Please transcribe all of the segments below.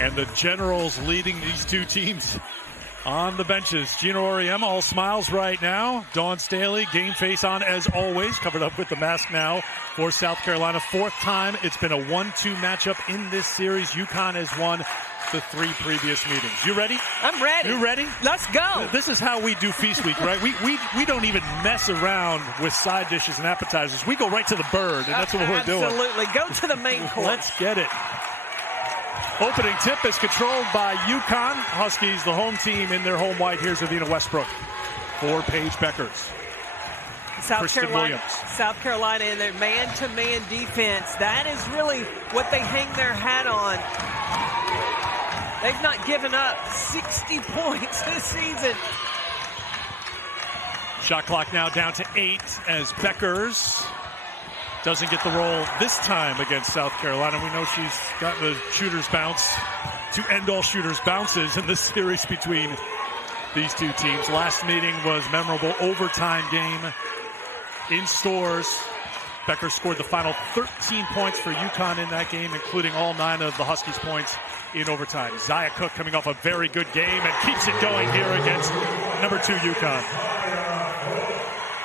And the Generals leading these two teams on the benches. Gino Auriemma, all smiles right now. Dawn Staley, game face on as always, covered up with the mask now for South Carolina. Fourth time it's been a 1-2 matchup in this series. UConn has won the 3 previous meetings. You ready? I'm ready. You ready? Let's go. This is how we do Feast Week, right? We don't even mess around with side dishes and appetizers. We go right to the bird, and that's what we're doing. Absolutely. Go to the main course. Let's get it. Opening tip is controlled by UConn. Huskies, the home team in their home white. Here's Avina Westbrook for Paige Beckers. South Carolina in their man-to-man defense. That is really what they hang their hat on. They've not given up 60 points this season. Shot clock now down to 8 as Beckers doesn't get the roll this time against South Carolina. We know she's got the shooter's bounce to end all shooters' bounces in this series between these two teams. Last meeting was memorable overtime game in Stores. Beckers scored the final 13 points for UConn in that game, including all 9 of the Huskies' points in overtime. Zia Cook coming off a very good game and keeps it going here against number 2 UConn.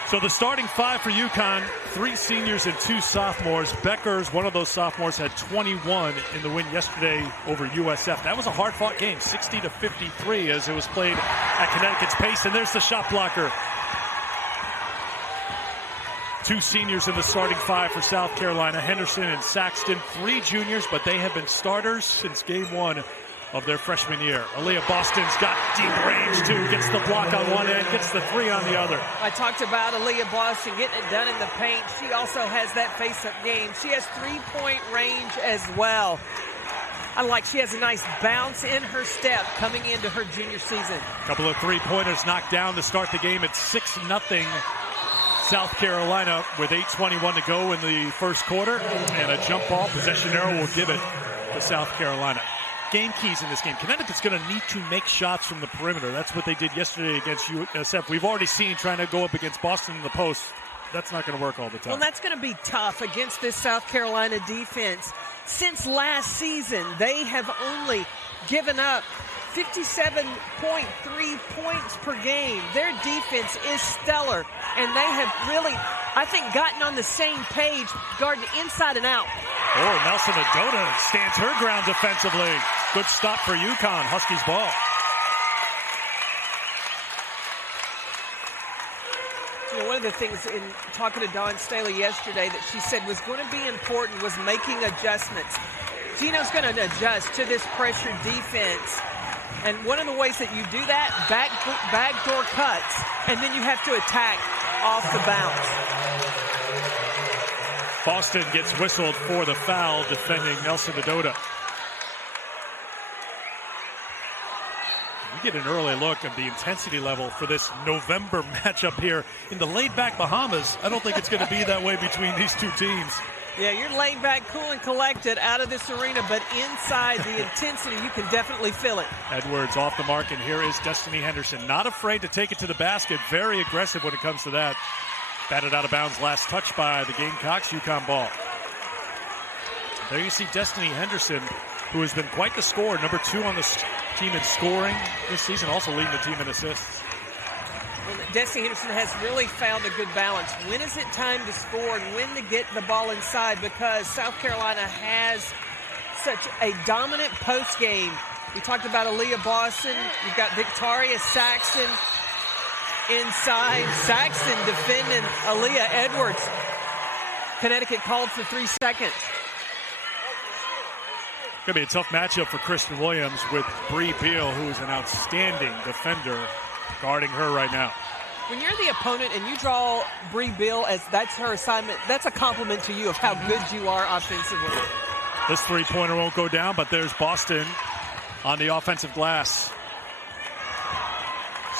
So the starting 5 for UConn, 3 seniors and 2 sophomores. Beckers, one of those sophomores, had 21 in the win yesterday over USF. That was a hard-fought game, 60-53 as it was played at Connecticut's pace. And there's the shot blocker. 2 seniors in the starting 5 for South Carolina, Henderson and Saxton. 3 juniors, but they have been starters since game 1 of their freshman year. Aaliyah Boston's got deep range, too. Gets the block on one end, gets the 3 on the other. I talked about Aaliyah Boston getting it done in the paint. She also has that face-up game. She has 3-point range as well. She has a nice bounce in her step coming into her junior season. A couple of 3-pointers knocked down to start the game at 6-0. South Carolina with 8:21 to go in the first quarter. And a jump ball possession arrow will give it to South Carolina. Game keys in this game. Connecticut's going to need to make shots from the perimeter. That's what they did yesterday against USF. We've already seen trying to go up against Boston in the post. That's not going to work all the time. Well, that's going to be tough against this South Carolina defense. Since last season, they have only given up 57.3 points per game. Their defense is stellar, and they have really, I think, gotten on the same page, guarding inside and out. Oh, Nelson Adota stands her ground defensively. Good stop for UConn. Huskies ball. You know, one of the things in talking to Dawn Staley yesterday that she said was going to be important was making adjustments. Gino's going to adjust to this pressure defense. And one of the ways that you do that, backdoor cuts, and then you have to attack off the bounce. Boston gets whistled for the foul defending Nelson Adota. We get an early look at the intensity level for this November matchup here in the laid-back Bahamas. I don't think it's going to be that way between these two teams. Yeah, you're laid back, cool and collected out of this arena, but inside the intensity, you can definitely feel it. Edwards off the mark, and here is Destiny Henderson. Not afraid to take it to the basket. Very aggressive when it comes to that. Batted out of bounds, last touch by the Gamecocks. UConn ball. There you see Destiny Henderson, who has been quite the scorer. Number 2 on the team in scoring this season, also leading the team in assists. Well, Destiny Henderson has really found a good balance. When is it time to score and when to get the ball inside? Because South Carolina has such a dominant post game. We talked about Aaliyah Boston. You've got Victoria Saxton inside. Saxton defending Aaliyah Edwards. Connecticut called for 3 seconds. Going to be a tough matchup for Kristen Williams with Bree Beal, who is an outstanding defender, guarding her right now. When you're the opponent and you draw Bree Beal as that's her assignment, that's a compliment to you of how good you are offensively. This 3-pointer won't go down, but there's Boston on the offensive glass.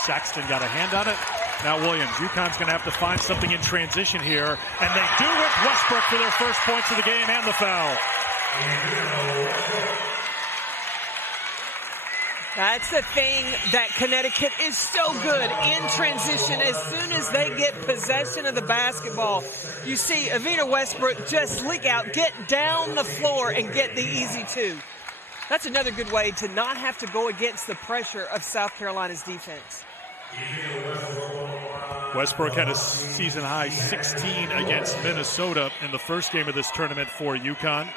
Saxton got a hand on it. Now Williams. UConn's going to have to find something in transition here, and they do with Westbrook for their first points of the game and the foul. That's the thing that Connecticut is so good in transition. As soon as they get possession of the basketball, you see Avina Westbrook just leak out, get down the floor, and get the easy 2. That's another good way to not have to go against the pressure of South Carolina's defense. Westbrook had a season-high 16 against Minnesota in the first game of this tournament for UConn.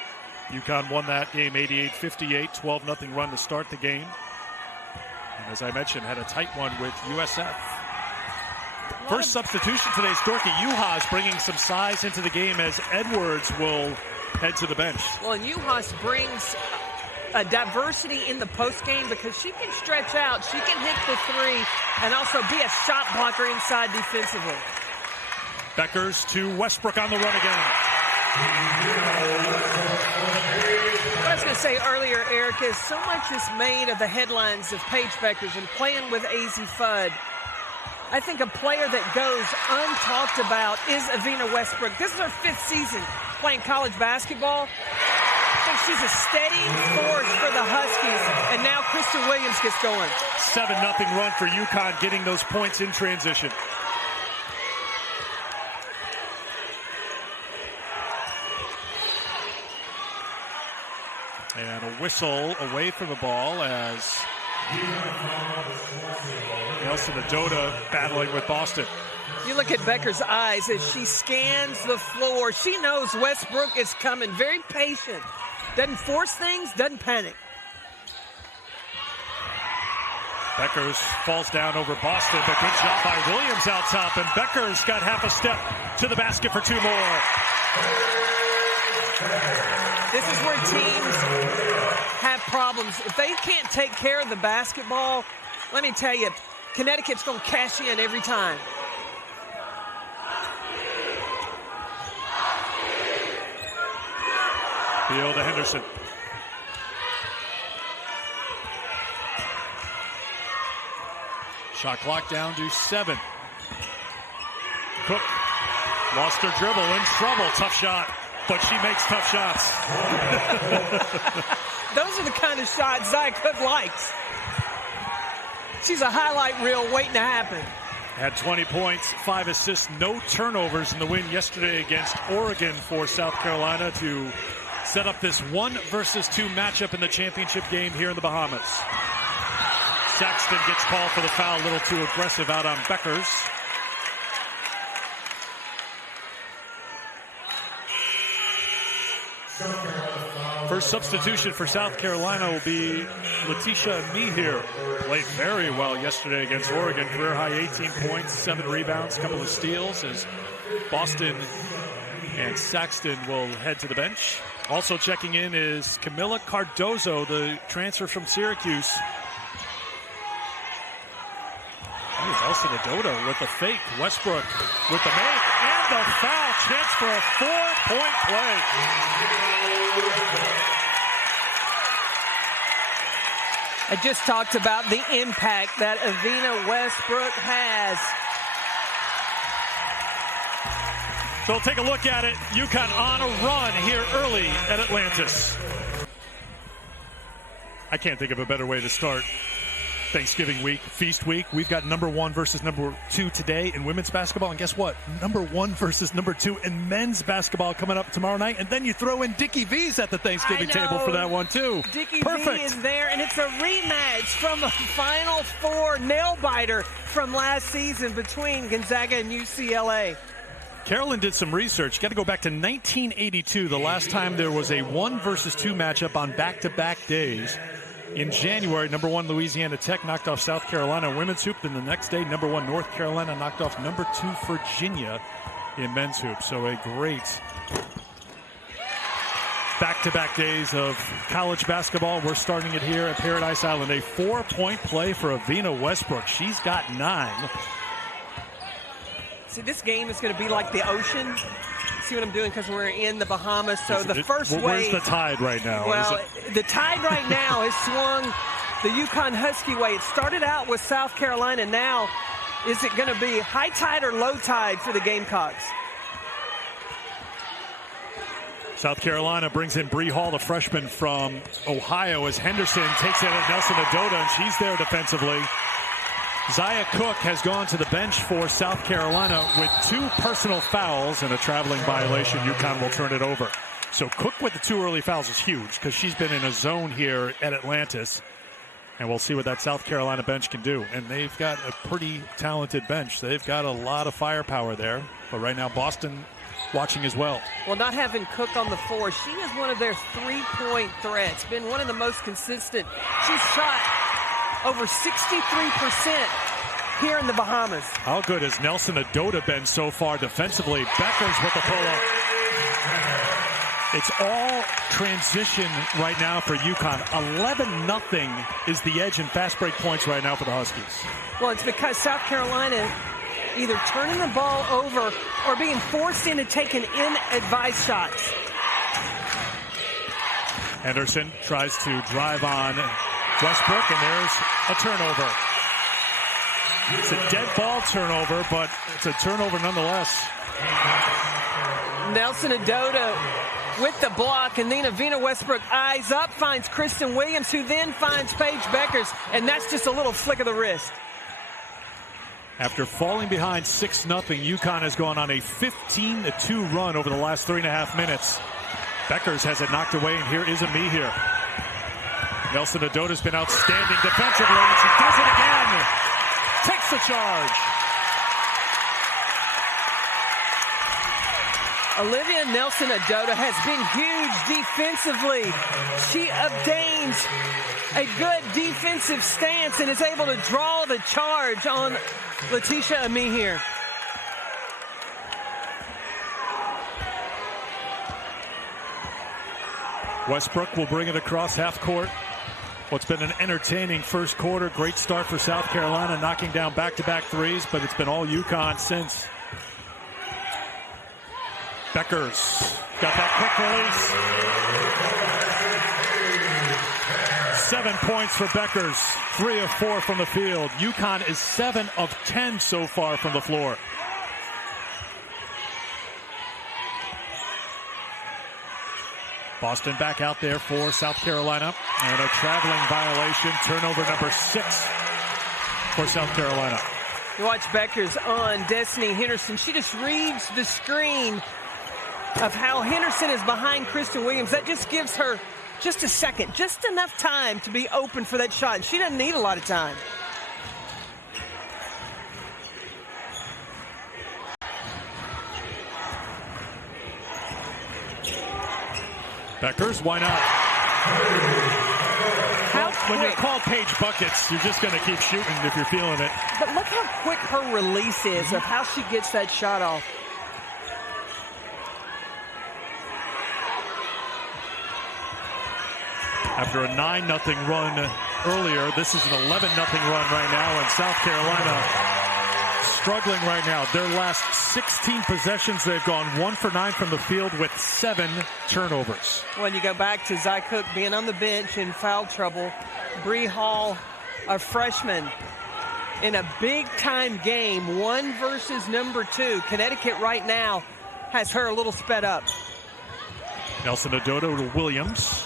UConn won that game 88-58, 12-0 run to start the game. And as I mentioned, had a tight one with USF. First substitution today, Storky Uhas bringing some size into the game as Edwards will head to the bench. Well, and Uhas brings a diversity in the postgame because she can stretch out, she can hit the three, and also be a shot blocker inside defensively. Beckers to Westbrook on the run again. What I was going to say earlier, Eric, is so much is made of the headlines of Paige Beckers and playing with AZ Fudd. I think a player that goes untalked about is Avina Westbrook. This is her 5th season playing college basketball. I think she's a steady force for the Huskies, and now Kristen Williams gets going. 7-0 run for UConn, getting those points in transition. And a whistle away from the ball as Nelson Adota battling with Boston. You look at Becker's eyes as she scans the floor. She knows Westbrook is coming. Very patient. Doesn't force things, doesn't panic. Beckers falls down over Boston, but good job by Williams out top. And Beckers got half a step to the basket for 2 more. This is where teams have problems. If they can't take care of the basketball, let me tell you, Connecticut's going to cash in every time. Beal to Henderson. Shot clock down to 7. Cook lost her dribble, in trouble. Tough shot, but she makes tough shots. Those are the kind of shots Zia Cook likes. She's a highlight reel waiting to happen. Had 20 points, 5 assists, no turnovers in the win yesterday against Oregon for South Carolina to set up this 1-versus-2 matchup in the championship game here in the Bahamas. Saxton gets called for the foul, a little too aggressive out on Beckers. First substitution for South Carolina will be Letitia Mihir. Played very well yesterday against Oregon. Career high 18 points, 7 rebounds, couple of steals as Boston and Saxton will head to the bench. Also checking in is Camila Cardozo, the transfer from Syracuse. Nelson Adota with the fake. Westbrook with the make and the foul. Chance for a 4-point play. I just talked about the impact that Avina Westbrook has. So we'll take a look at it. UConn on a run here early at Atlantis. I can't think of a better way to start Thanksgiving week, feast week. We've got number 1 versus number 2 today in women's basketball. And guess what? Number 1 versus number 2 in men's basketball coming up tomorrow night. And then you throw in Dickie V's at the Thanksgiving table for that one, too. Dickie V is there, and it's a rematch from the Final Four nail-biter from last season between Gonzaga and UCLA. Carolyn did some research. Got to go back to 1982, the last time there was a 1-versus-2 matchup on back-to-back days. In January, number 1 Louisiana Tech knocked off South Carolina women's hoop. Then the next day, number 1 North Carolina knocked off number 2 Virginia in men's hoop. So a great back-to-back days of college basketball. We're starting it here at Paradise Island. A 4-point play for Avina Westbrook. She's got 9. See, this game is going to be like the ocean. See what I'm doing? Because we're in the Bahamas. So the first wave. Where's the tide right now? Well, the tide right now has swung the UConn Husky way. It started out with South Carolina. Now, is it going to be high tide or low tide for the Gamecocks? South Carolina brings in Bree Hall, the freshman from Ohio, as Henderson takes it at Nelson Adota, and she's there defensively. Zia Cook has gone to the bench for South Carolina with 2 personal fouls and a traveling violation. UConn will turn it over. So Cook with the 2 early fouls is huge because she's been in a zone here at Atlantis. And we'll see what that South Carolina bench can do. And they've got a pretty talented bench. They've got a lot of firepower there. But right now, Boston watching as well. Well, not having Cook on the floor, she is one of their 3-point threats. Been one of the most consistent. She's shot over 63% here in the Bahamas. How good has Nelson Adota been so far defensively? Beckers with the pull-up. It's all transition right now for UConn. 11-0 is the edge in fast break points right now for the Huskies. Well, it's because South Carolina either turning the ball over or being forced into taking in-advised shots. Henderson tries to drive on Westbrook, and there's a turnover. It's a dead ball turnover, but it's a turnover nonetheless. Nelson Adota with the block, and then Avina Westbrook eyes up, finds Kristen Williams, who then finds Paige Beckers, and that's just a little flick of the wrist. After falling behind 6-0, UConn has gone on a 15-2 run over the last 3.5 minutes. Beckers has it knocked away, and here isn't me here. Nelson Adota's been outstanding defensively, and she does it again. Takes the charge. Olivia Nelson Adota has been huge defensively. She obtains a good defensive stance and is able to draw the charge on Letitia Ami here. Westbrook will bring it across half court. What's been an entertaining first quarter. Great start for South Carolina, knocking down back-to-back threes, but it's been all UConn since. Beckers got that quick release. 7 points for Beckers, 3 of 4 from the field. UConn is 7 of 10 so far from the floor. Boston back out there for South Carolina. And a traveling violation, turnover number 6 for South Carolina. You watch Beckers on Destiny Henderson. She just reads the screen of how Henderson is behind Kristen Williams. That just gives her just a second, just enough time to be open for that shot. She doesn't need a lot of time. Beckers, why not? When you're called Paige buckets, you're just going to keep shooting if you're feeling it. But look how quick her release is of how she gets that shot off. After a 9-0 run earlier, this is an 11-0 run right now, and South Carolina struggling right now. Their last 16 possessions, they've gone 1 for 9 from the field with 7 turnovers. When you go back to Zy Cook being on the bench in foul trouble, Bree Hall, a freshman, in a big-time game, 1 versus number 2. Connecticut right now has her a little sped up. Nelson Adota to Williams.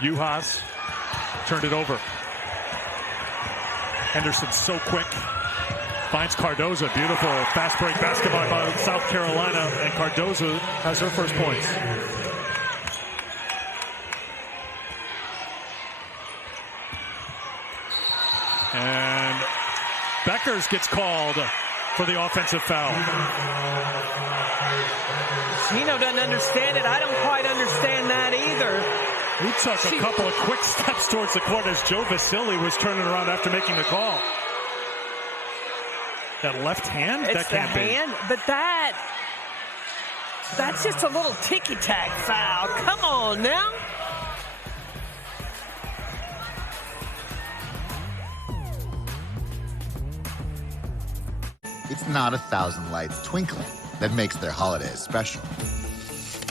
Juhas turned it over. Henderson so quick. Finds Cardoza. Beautiful fast break basketball by South Carolina. And Cardoza has her first points. And Beckers gets called for the offensive foul. Gino doesn't understand it. I don't quite understand that either. He took a couple of quick steps towards the court as Joe Vasili was turning around after making the call. That left hand? It's that can't the hand, but that's just a little ticky-tack foul. Come on now. It's not 1,000 lights twinkling that makes their holidays special.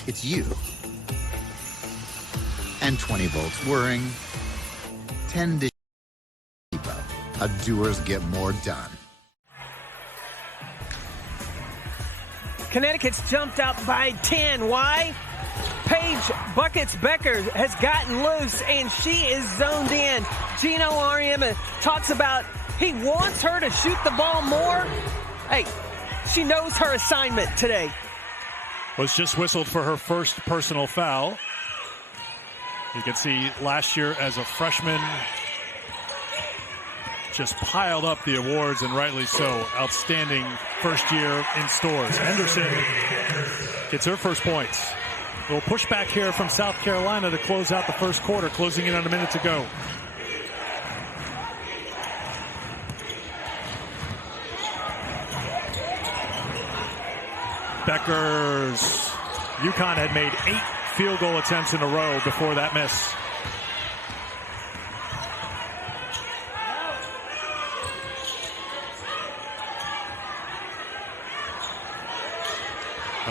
It's you. And 20 volts whirring. 10 to Depot. How doers get more done. Connecticut's jumped up by 10. Why? Paige Buckets Becker has gotten loose, and she is zoned in. Gino Ariema talks about he wants her to shoot the ball more. Hey, She knows her assignment today. Was just whistled for her first personal foul. You can see last year as a freshman just piled up the awards, and rightly so. Outstanding first year in stores. Henderson gets her first points. A little pushback here from South Carolina to close out the first quarter, closing in on a minute to go. Beckers. UConn had made 8 field goal attempts in a row before that miss.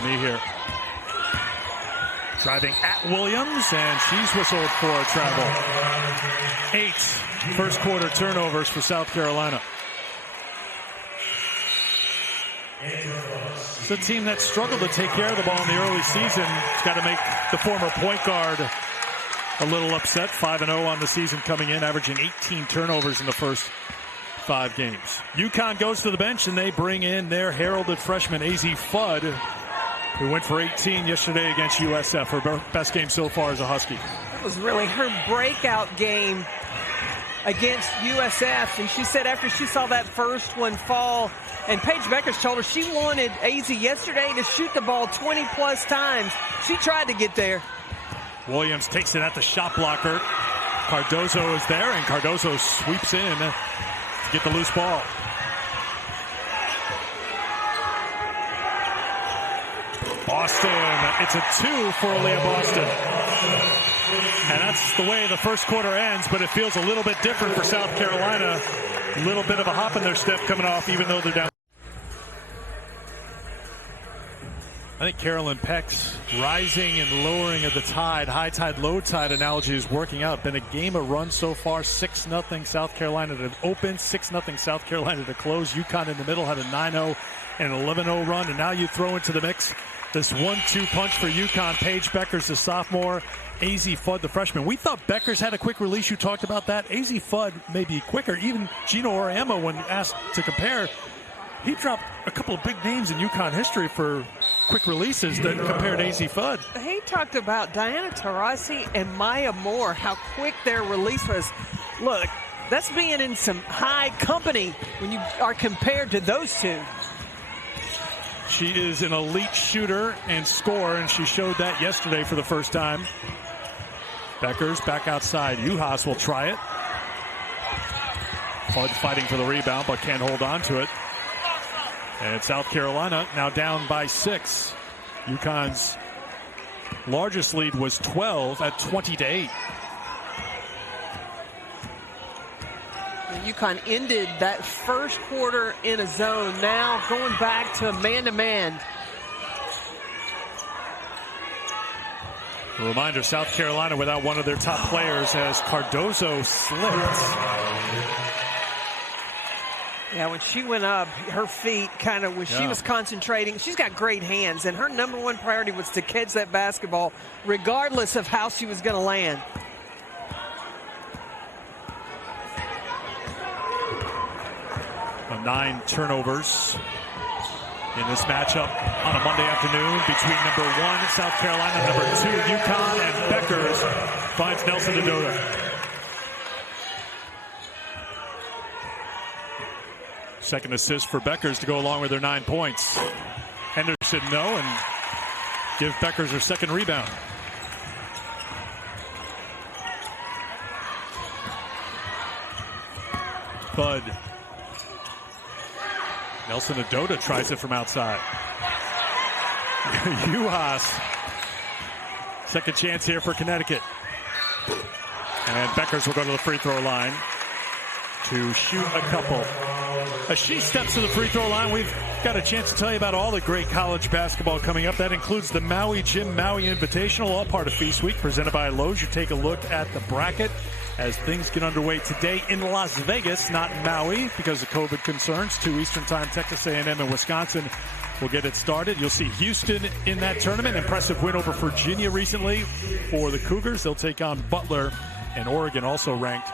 Here. Driving at Williams, and she's whistled for a travel. 8 first quarter turnovers for South Carolina. It's a team that struggled to take care of the ball in the early season. It's got to make the former point guard a little upset. 5-0 on the season coming in, averaging 18 turnovers in the first 5 games. UConn goes to the bench, and they bring in their heralded freshman, AZ Fudd, who went for 18 yesterday against USF. Her best game so far as a Husky. That was really her breakout game against USF. And she said after she saw that first one fall, and Paige Beckers told her she wanted AZ yesterday to shoot the ball 20-plus times. She tried to get there. Williams takes it at the shot blocker. Cardozo is there, and Cardozo sweeps in to get the loose ball. Boston, it's a 2 for Aaliyah Boston. And that's the way the first quarter ends, but it feels a little bit different for South Carolina. A little bit of a hop in their step coming off, even though they're down. I think Carolyn Peck's rising and lowering of the tide, high tide, low tide analogy is working out. Been a game of runs so far, 6-0 South Carolina to open, 6-0 South Carolina to close. UConn in the middle had a 9-0 and an 11-0 run, and now you throw into the mix this 1-2 punch for UConn. Paige Beckers, the sophomore, AZ Fudd, the freshman. We thought Beckers had a quick release. You talked about that. AZ Fudd may be quicker. Even Gino Auriemma, when asked to compare, he dropped a couple of big names in UConn history for quick releases that compared AZ Fudd. He talked about Diana Taurasi and Maya Moore, how quick their release was. Look, that's being in some high company when you are compared to those two. She is an elite shooter and scorer, and she showed that yesterday for the first time. Beckers back outside. Uhas will try it. Fudd fighting for the rebound, but can't hold on to it. And South Carolina now down by 6. UConn's largest lead was 12 at 20-8. UConn ended that first quarter in a zone, now going back to man-to-man. A reminder, South Carolina without one of their top players as Cardozo slipped. Yeah, when she went up, her feet kind of, when she was concentrating, she's got great hands, and her number one priority was to catch that basketball regardless of how she was going to land. Well, 9 turnovers in this matchup on a Monday afternoon between number 1 South Carolina, number 2 UConn, and Beckers finds Nelson Dodota. Second assist for Beckers to go along with their 9 points. Henderson no, and give Beckers her second rebound. Bud. Nelson Dodota tries it from outside. Uhas. Second chance here for Connecticut. And Beckers will go to the free throw line to shoot a couple. As she steps to the free throw line, we've got a chance to tell you about all the great college basketball coming up. That includes the Maui Jim Maui Invitational, all part of Feast Week, presented by Lowe's. You take a look at the bracket as things get underway today in Las Vegas, not Maui, because of COVID concerns. 2 Eastern Time, Texas A&M and Wisconsin will get it started. You'll see Houston in that tournament. Impressive win over Virginia recently for the Cougars. They'll take on Butler, and Oregon also ranked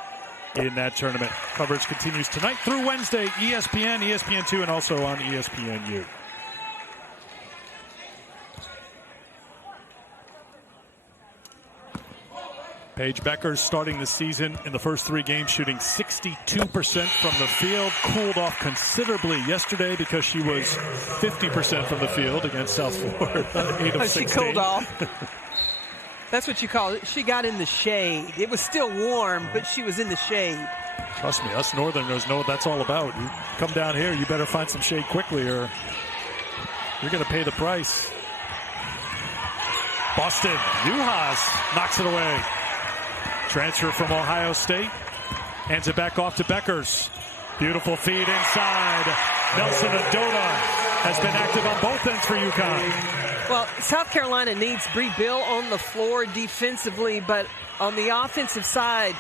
in that tournament. Coverage continues tonight through Wednesday, ESPN, ESPN2, and also on ESPNU. Paige Beckers starting the season in the first 3 games shooting 62% from the field. Cooled off considerably yesterday because she was 50% from the field against South Florida. 8 of 16. She cooled off. That's what you call it. She got in the shade. It was still warm, but she was in the shade. Trust me, us Northerners know what that's all about. You come down here, you better find some shade quickly or you're going to pay the price. Boston, Juhas knocks it away. Transfer from Ohio State. Hands it back off to Beckers. Beautiful feed inside. Nelson Adota has been active on both ends for UConn. Well, South Carolina needs Bree Bill on the floor defensively, but on the offensive side,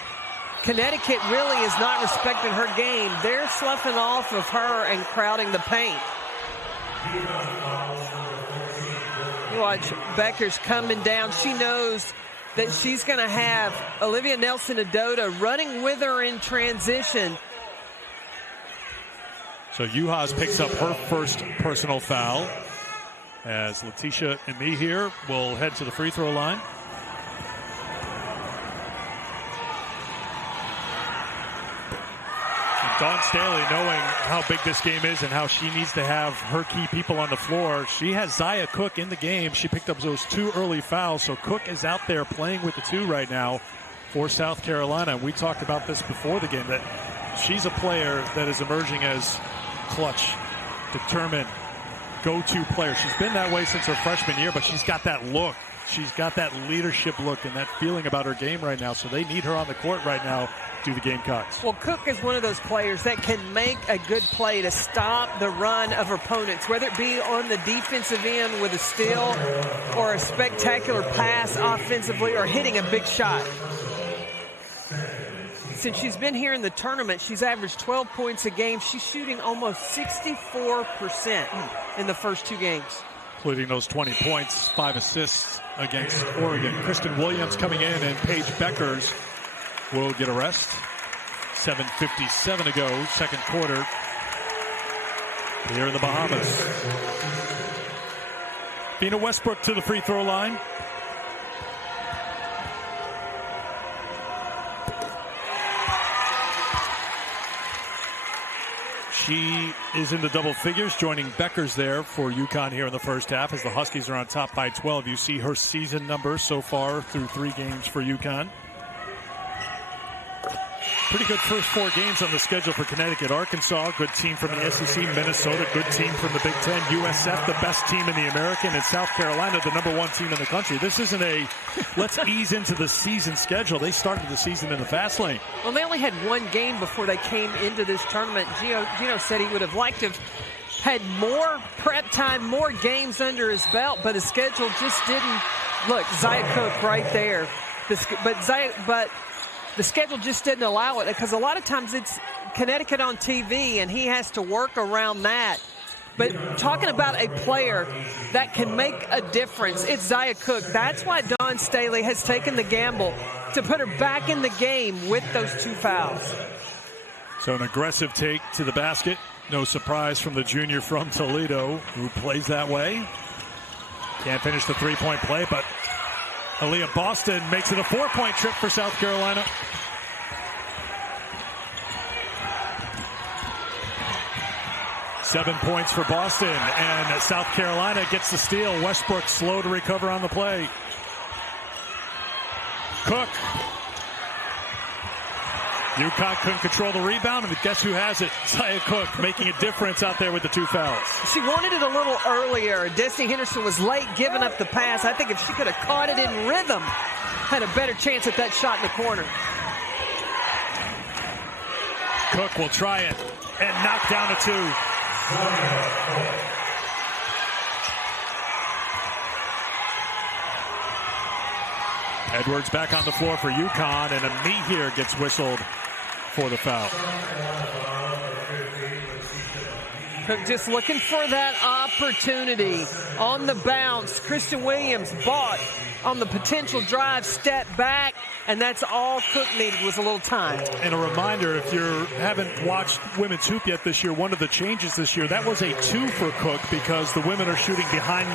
Connecticut really is not respecting her game. They're sloughing off of her and crowding the paint. You watch Beckers coming down. She knows that she's going to have Olivia Nelson-Adota running with her in transition. So Juhas picks up her first personal foul as Letitia and me here will head to the free throw line. Dawn Staley, knowing how big this game is and how she needs to have her key people on the floor, she has Zia Cook in the game. She picked up those 2 early fouls, so Cook is out there playing with the 2 right now for South Carolina. We talked about this before the game, that she's a player that is emerging as clutch, determined, go-to player. She's been that way since her freshman year, but she's got that look. She's got that leadership look and that feeling about her game right now, so they need her on the court right now to the Gamecocks. Well, Cook is one of those players that can make a good play to stop the run of opponents, whether it be on the defensive end with a steal or a spectacular pass offensively or hitting a big shot. Since she's been here in the tournament, she's averaged 12 points a game. She's shooting almost 64% in the first 2 games. Including those 20 points, 5 assists against Oregon. Kristen Williams coming in and Paige Beckers will get a rest. 7:57 to go, second quarter here in the Bahamas. Vina Westbrook to the free throw line. She is in the double figures, joining Beckers there for UConn here in the first half as the Huskies are on top by 12. You see her season number so far through 3 games for UConn. Pretty good first 4 games on the schedule for Connecticut. Arkansas, good team from the SEC. Minnesota, good team from the Big Ten. USF, the best team in the American. And South Carolina, the #1 team in the country. This isn't a let's ease into the season schedule. They started the season in the fast lane. Well, they only had 1 game before they came into this tournament. Gino said he would have liked to have had more prep time, more games under his belt, but his schedule just didn't. Look, Zia Cook right there. But the schedule just didn't allow it because a lot of times it's Connecticut on TV and he has to work around that. But talking about a player that can make a difference, it's Zia Cook. That's why Dawn Staley has taken the gamble to put her back in the game with those 2 fouls. So an aggressive take to the basket. No surprise from the junior from Toledo who plays that way. Can't finish the 3-point play, but Aaliyah Boston makes it a 4-point trip for South Carolina. Seven points for Boston, and South Carolina gets the steal. Westbrook slow to recover on the play. Cook. UConn couldn't control the rebound, and guess who has it? Zia Cook making a difference out there with the 2 fouls. She wanted it a little earlier. Destiny Henderson was late giving up the pass. I think if she could have caught it in rhythm, had a better chance at that shot in the corner. Cook will try it and knock down a 2. Edwards back on the floor for UConn, and a knee here gets whistled for the foul. Cook just looking for that opportunity on the bounce. Kristen Williams bought on the potential drive, step back, and that's all Cook needed was a little time. And a reminder, if you haven't watched women's hoop yet this year, one of the changes this year, that was a 2 for Cook because the women are shooting behind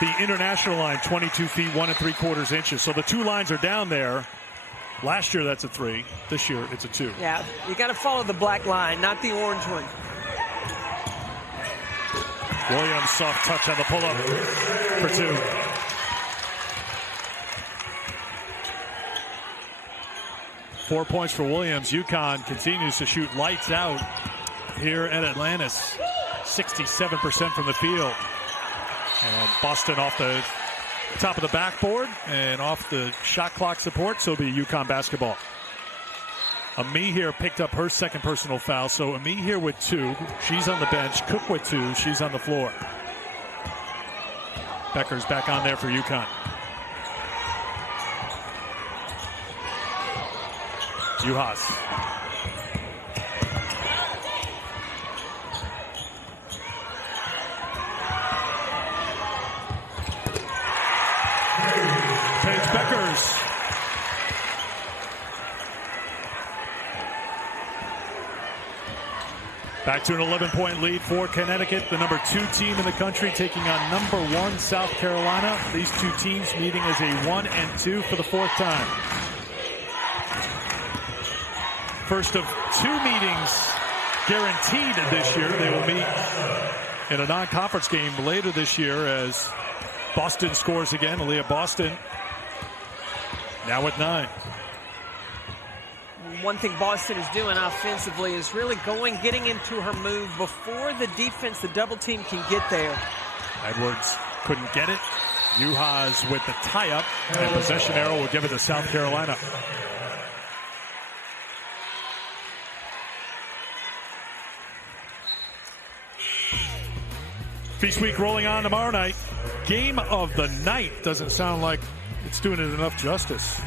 the international line, 22 feet, 1 3/4 inches. So the 2 lines are down there. Last year, that's a 3. This year, it's a 2. Yeah, you got to follow the black line, not the orange one. Williams, soft touch on the pull-up for 2. Four points for Williams. UConn continues to shoot lights out here at Atlantis. 67% from the field. And Boston off the top of the backboard and off the shot clock support, so it'll be UConn basketball. Ami here picked up her second personal foul, so Ami here with 2. She's on the bench. Cook with 2. She's on the floor. Becker's back on there for UConn. Juhas. Paige Beckers. Back to an 11-point lead for Connecticut, the number 2 team in the country, taking on number 1 South Carolina. These 2 teams meeting as a 1 and 2 for the 4th time. First of 2 meetings guaranteed this year. They will meet in a non-conference game later this year as Boston scores again. Aaliyah Boston now with 9. One thing Boston is doing offensively is really getting into her move before the defense, the double team, can get there. Edwards couldn't get it. Juhas with the tie-up, and possession arrow will give it to South Carolina. Feast week rolling on tomorrow night. Game of the night doesn't sound like it's doing it enough justice.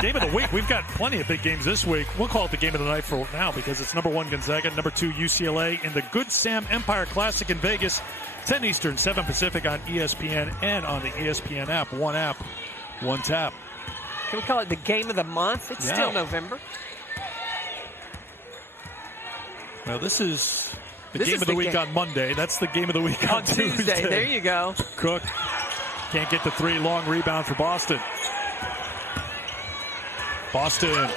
Game of the week, we've got plenty of big games this week. We'll call it the game of the night for now because it's number 1 Gonzaga, number 2 UCLA in the Good Sam Empire Classic in Vegas, 10 Eastern, 7 Pacific on ESPN and on the ESPN app. One app, one tap. Can we call it the game of the month? It's still November. Well, this is the game of the week on Monday. That's the game of the week on Tuesday. There you go. Cook can't get the 3. Long rebound for Boston. Boston.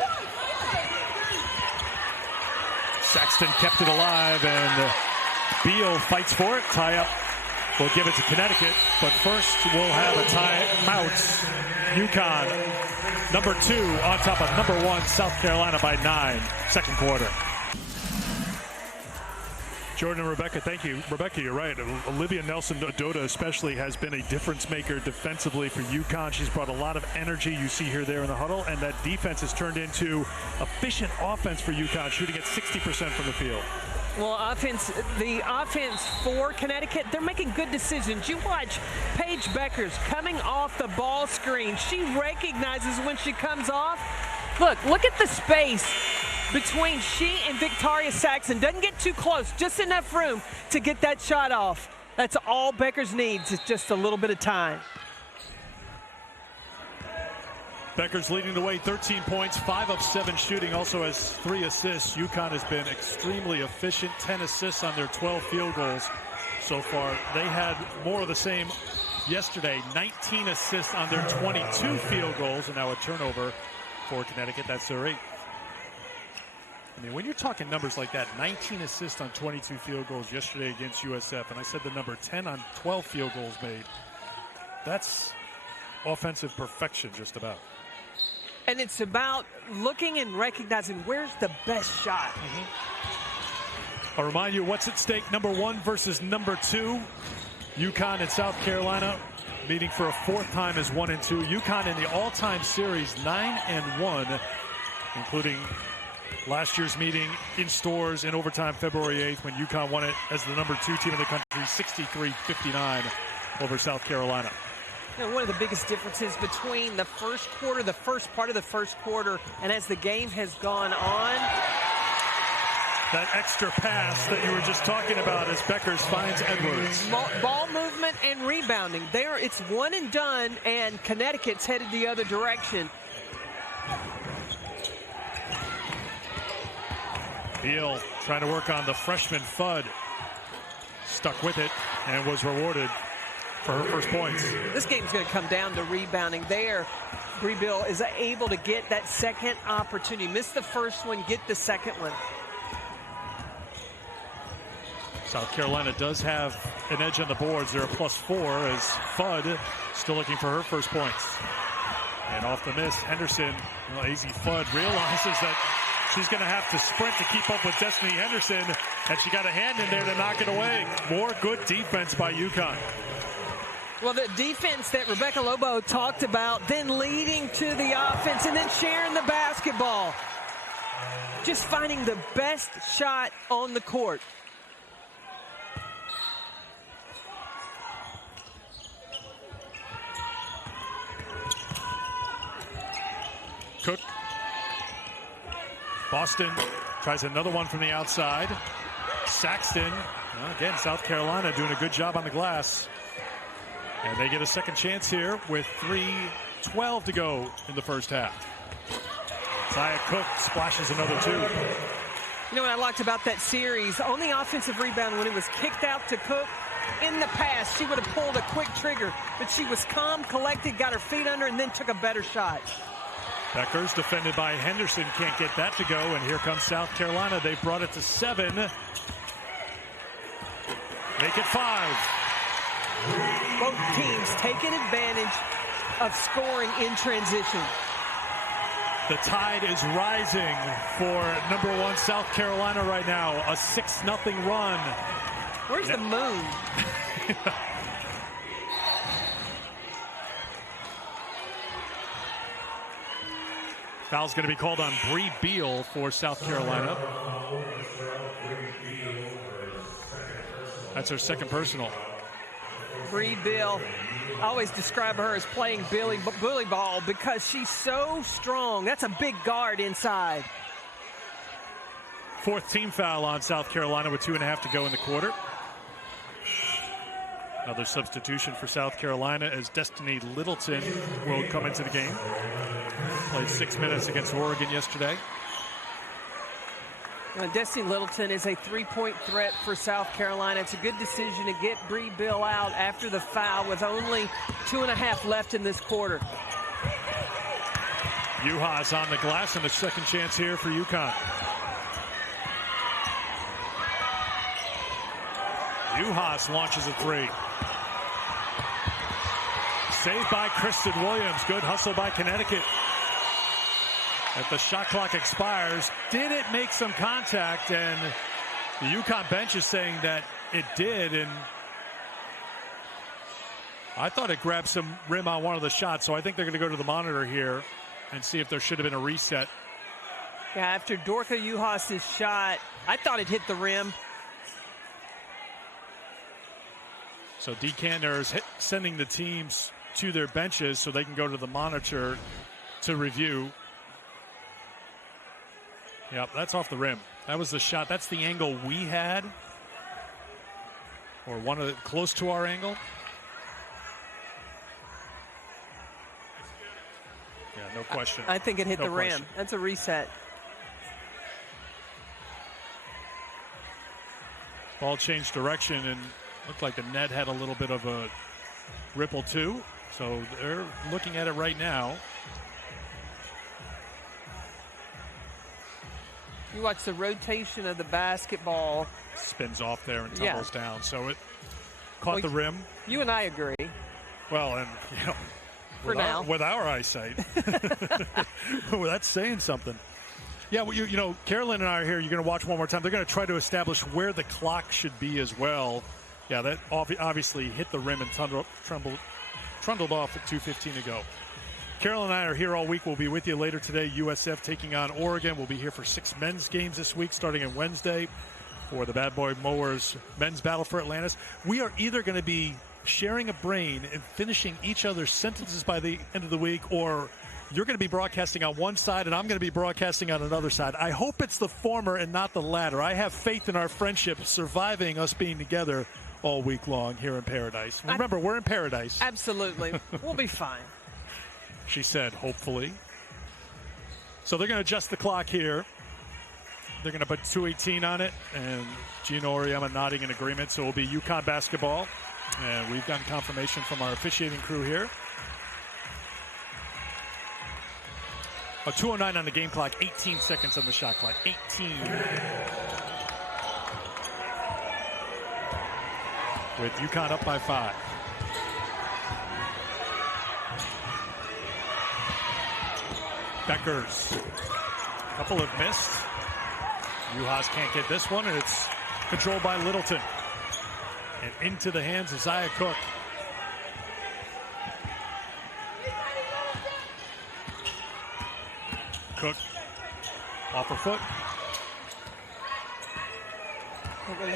Sexton kept it alive, and Beal fights for it. Tie up. We'll give it to Connecticut, but first we'll have a timeout. UConn, number 2 on top of number 1 South Carolina by 9. Second quarter. Jordan and Rebecca, thank you. Rebecca, you're right. Olivia Nelson-Ododa especially has been a difference maker defensively for UConn. She's brought a lot of energy you see her there in the huddle, and that defense has turned into efficient offense for UConn, shooting at 60% from the field. Well, the offense for Connecticut, they're making good decisions. You watch Paige Beckers coming off the ball screen. She recognizes when she comes off. Look at the space between she and Victoria Saxon. Doesn't get too close, just enough room to get that shot off. That's all Beckers needs, is just a little bit of time. Beckers leading the way, 13 points, 5 of 7 shooting, also has 3 assists. UConn has been extremely efficient, 10 assists on their 12 field goals so far. They had more of the same yesterday, 19 assists on their 22 field goals, and now a turnover for Connecticut. That's their 8th. I mean, when you're talking numbers like that, 19 assists on 22 field goals yesterday against USF, and I said the number 10 on 12 field goals made, that's offensive perfection just about. And it's about looking and recognizing where's the best shot. I'll remind you what's at stake. Number 1 versus number 2. UConn and South Carolina meeting for a 4th time as 1 and 2. UConn in the all-time series 9-1, including last year's meeting in Stores in overtime February 8th when UConn won it as the number 2 team in the country, 63-59 over South Carolina. You know, one of the biggest differences between the first quarter, the first part of the first quarter, and as the game has gone on. That extra pass that you were just talking about as Beckers finds Edwards. Ball movement and rebounding. It's one and done, and Connecticut's headed the other direction. Beal trying to work on the freshman Fudd. Stuck with it and was rewarded for her first points. This game's going to come down to rebounding there. Bree Bill is able to get that second opportunity. Miss the first one, get the second one. South Carolina does have an edge on the boards. They're a +4 as Fudd still looking for her first points. And off the miss, Henderson, well, AZ Fudd realizes that she's going to have to sprint to keep up with Destiny Henderson, and she got a hand in there to knock it away. More good defense by UConn. Well, the defense that Rebecca Lobo talked about, then leading to the offense and then sharing the basketball. Just finding the best shot on the court. Cook. Boston tries another one from the outside. Saxton, well, again, South Carolina doing a good job on the glass. And they get a second chance here with 3:12 to go in the first half. Zaya Cook splashes another two. You know what I liked about that series? On the offensive rebound, when it was kicked out to Cook, in the past, she would have pulled a quick trigger. But she was calm, collected, got her feet under, and then took a better shot. Beckers defended by Henderson, can't get that to go, and here comes South Carolina. They brought it to 7. Make it 5. Both teams taking advantage of scoring in transition. The tide is rising for number 1 South Carolina right now. A 6-0 run. Where's the moon? Foul's going to be called on Bree Beal for South Carolina. That's her second personal. Bree Beal, I always describe her as playing bully ball because she's so strong. That's a big guard inside. 4th team foul on South Carolina with 2.5 to go in the quarter. Another substitution for South Carolina as Destiny Littleton will come into the game. Played 6 minutes against Oregon yesterday. Destiny Littleton is a 3-point threat for South Carolina. It's a good decision to get Bree Bill out after the foul with only 2.5 left in this quarter. Juhas on the glass and a second chance here for UConn. Juhas launches a 3. Saved by Kristen Williams. Good hustle by Connecticut. As the shot clock expires, did it make some contact? And the UConn bench is saying that it did. And I thought it grabbed some rim on one of the shots. So I think they're going to go to the monitor here and see if there should have been a reset. Yeah, after Dorka Juhas' shot, I thought it hit the rim. So Decanter is sending the teams to their benches so they can go to the monitor to review. Yep, that's off the rim. That was the shot. That's the angle we had, or one of the close to our angle. Yeah, no question. I think it hit no the rim. question. That's a reset. Ball changed direction and looked like the net had a little bit of a ripple too. So they're looking at it right now. You watch the rotation of the basketball. Spins off there and tumbles down. So it caught Well, the rim. You and I agree. Well, and you know, For now. with our eyesight, well, that's saying something. Yeah, well, you know, Carolyn and I are here. You're going to watch one more time. They're going to try to establish where the clock should be as well. Yeah, that obviously hit the rim and trundled off at 2:15 to go. Carol and I are here all week. We'll be with you later today. USF taking on Oregon. We'll be here for 6 men's games this week, starting on Wednesday for the Bad Boy Mowers men's battle for Atlantis. We are either going to be sharing a brain and finishing each other's sentences by the end of the week, or you're going to be broadcasting on one side and I'm going to be broadcasting on another side. I hope it's the former and not the latter. I have faith in our friendship surviving us being together all week long here in paradise. Remember, we're in paradise. Absolutely. We'll be fine. She said, hopefully. So they're going to adjust the clock here. They're going to put 2:18 on it, and Gino Oriema nodding in agreement. So it will be UConn basketball, and we've gotten confirmation from our officiating crew here. Oh, 2:09 on the game clock, 18 seconds on the shot clock. 18. With UConn up by 5. Beckers. A couple have missed. UHaas can't get this one, and it's controlled by Littleton. And into the hands of Zia Cook. Cook off her foot.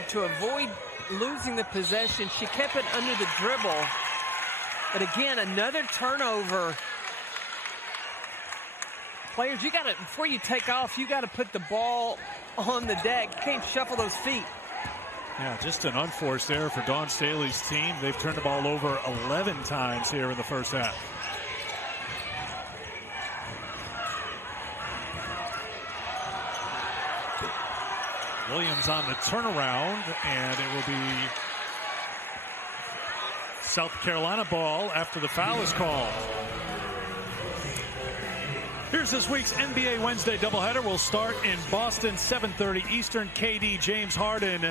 To avoid losing the possession, she kept it under the dribble. But again, another turnover. Players, you got to, before you take off, you got to put the ball on the deck. You can't shuffle those feet. Yeah, just an unforced error for Dawn Staley's team. They've turned the ball over 11 times here in the first half. Williams on the turnaround, and it will be South Carolina ball after the foul is called. Here's this week's NBA Wednesday doubleheader. We'll start in Boston, 7:30 Eastern. KD, James Harden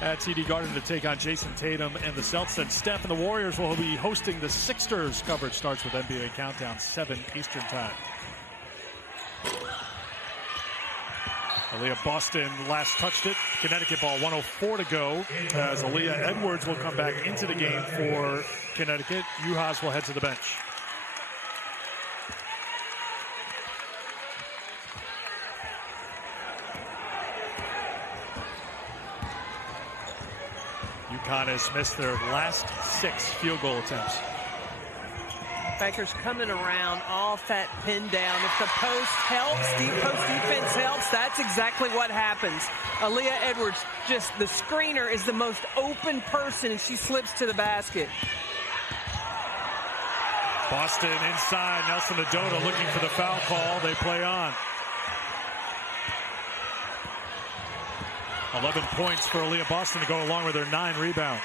at TD Garden to take on Jason Tatum and the Celtics. And Steph and the Warriors will be hosting the Sixers. Coverage starts with NBA Countdown, 7 Eastern time. Aaliyah Boston last touched it. Connecticut ball, 1:04 to go. As Aaliyah Edwards will come back into the game for Connecticut. UHaas will head to the bench. UConn has missed their last 6 field goal attempts. Beckers coming around off that pin down. If the post helps, deep post defense helps, that's exactly what happens. Aaliyah Edwards, just the screener, is the most open person, and she slips to the basket. Boston inside. Nelson Adota looking for the foul call. They play on. 11 points for Aaliyah Boston to go along with their 9 rebounds.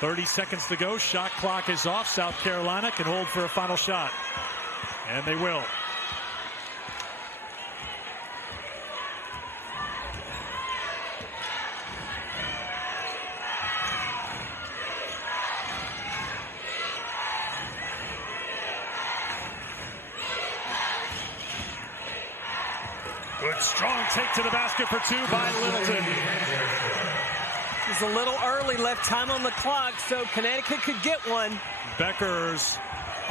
30 seconds to go. Shot clock is off. South Carolina can hold for a final shot. And they will. Good strong take to the basket for 2 by Littleton. It was a little early, left time on the clock, so Connecticut could get one. Beckers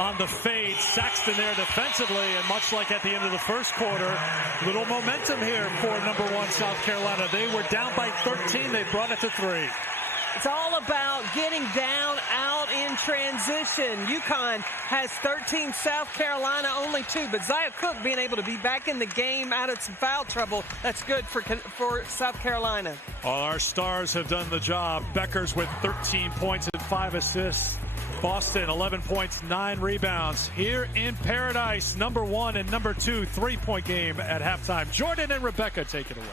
on the fade. Saxton there defensively, and much like at the end of the first quarter, little momentum here for number 1 South Carolina. They were down by 13. They brought it to 3. It's all about getting down, out in transition. UConn has 13, South Carolina only 2. But Zia Cook being able to be back in the game out of some foul trouble, that's good for South Carolina. All our stars have done the job. Beckers with 13 points and 5 assists. Boston, 11 points, 9 rebounds. Here in Paradise, number 1 and number 2 3-point game at halftime. Jordan and Rebecca take it away.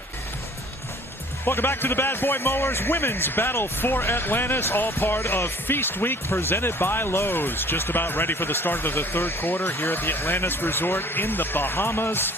Welcome back to the Bad Boy Mowers Women's Battle for Atlantis, all part of Feast Week presented by Lowe's. Just about ready for the start of the third quarter here at the Atlantis Resort in the Bahamas.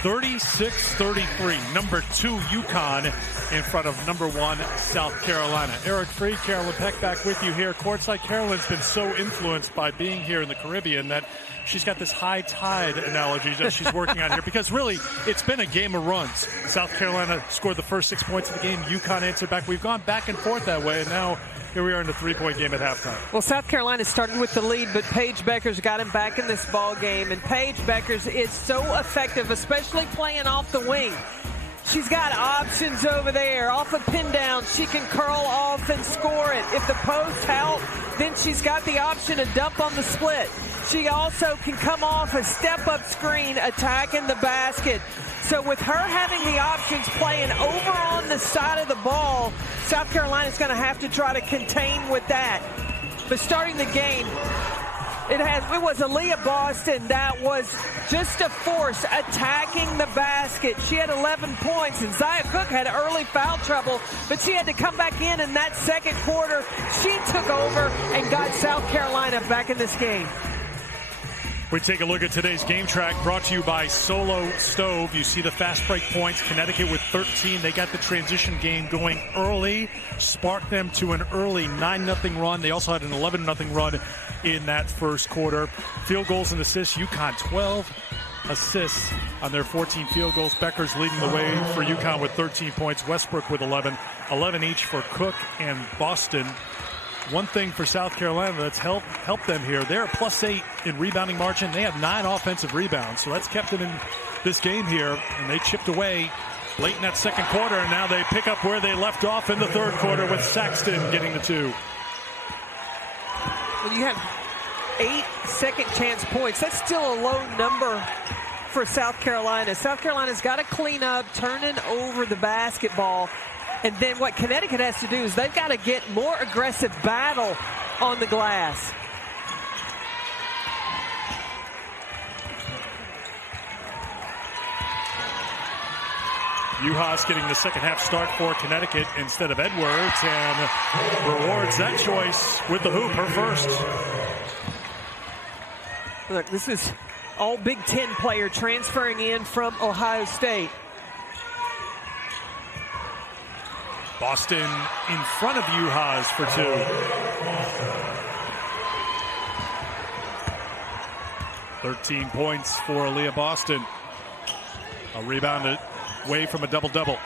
36-33, number 2 UConn in front of number 1 South Carolina. Eric Freed, Carolyn Peck back with you here. Courtside. Carolyn's been so influenced by being here in the Caribbean that she's got this high tide analogy that she's working on here, because really it's been a game of runs. South Carolina scored the first 6 points of the game. UConn answered back. We've gone back and forth that way, and now here we are in the 3-point game at halftime. Well, South Carolina started with the lead, but Paige Beckers got him back in this ball game. And Paige Beckers is so effective, especially playing off the wing. She's got options over there. Off a pin down, she can curl off and score it. If the posts help, then she's got the option to dump on the split. She also can come off a step-up screen, attacking the basket. So with her having the options playing over on the side of the ball, South Carolina's going to have to try to contain with that. But starting the game, it was Aaliyah Boston that was just a force attacking the basket. She had 11 points, and Zia Cook had early foul trouble, but she had to come back in that second quarter. She took over and got South Carolina back in this game. We take a look at today's game track brought to you by Solo Stove. You see the fast break points. Connecticut with 13. They got the transition game going early, sparked them to an early 9-0 run. They also had an 11-0 run in that first quarter. Field goals and assists, UConn 12 assists on their 14 field goals. Becker's leading the way for UConn with 13 points. Westbrook with 11 each for Cook and Boston. One thing for South Carolina that's helped them here, they're +8 in rebounding margin. They have 9 offensive rebounds, so that's kept them in this game here, and they chipped away late in that second quarter, and now they pick up where they left off in the third quarter with Saxton getting the 2. When you have 8 second chance points, that's still a low number for South Carolina. South Carolina's got to clean up, turning over the basketball. And then what Connecticut has to do is they've got to get more aggressive battle on the glass. Uhas getting the second half start for Connecticut instead of Edwards, and rewards that choice with the hoop, her first. Look, this is all Big Ten player transferring in from Ohio State. Boston in front of Uhas for 2. "13 points for Aaliyah Boston. A rebound away from a double-double.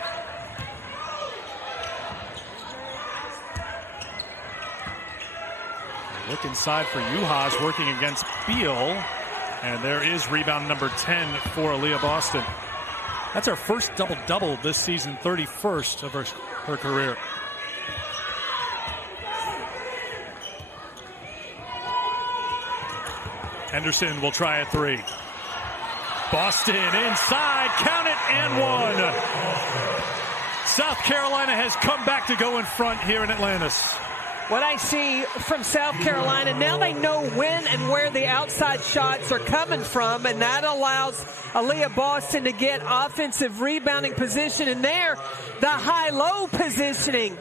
Look inside for Uhas, working against Beal. And there is rebound number 10 for Aaliyah Boston. That's her first double-double this season, 31st of her career. Henderson will try a 3. Boston inside, count it, and 1. South Carolina has come back to go in front here in Atlantis. What I see from South Carolina, now they know when and where the outside shots are coming from, and that allows Aaliyah Boston to get offensive rebounding position. And there, the high-low positioning.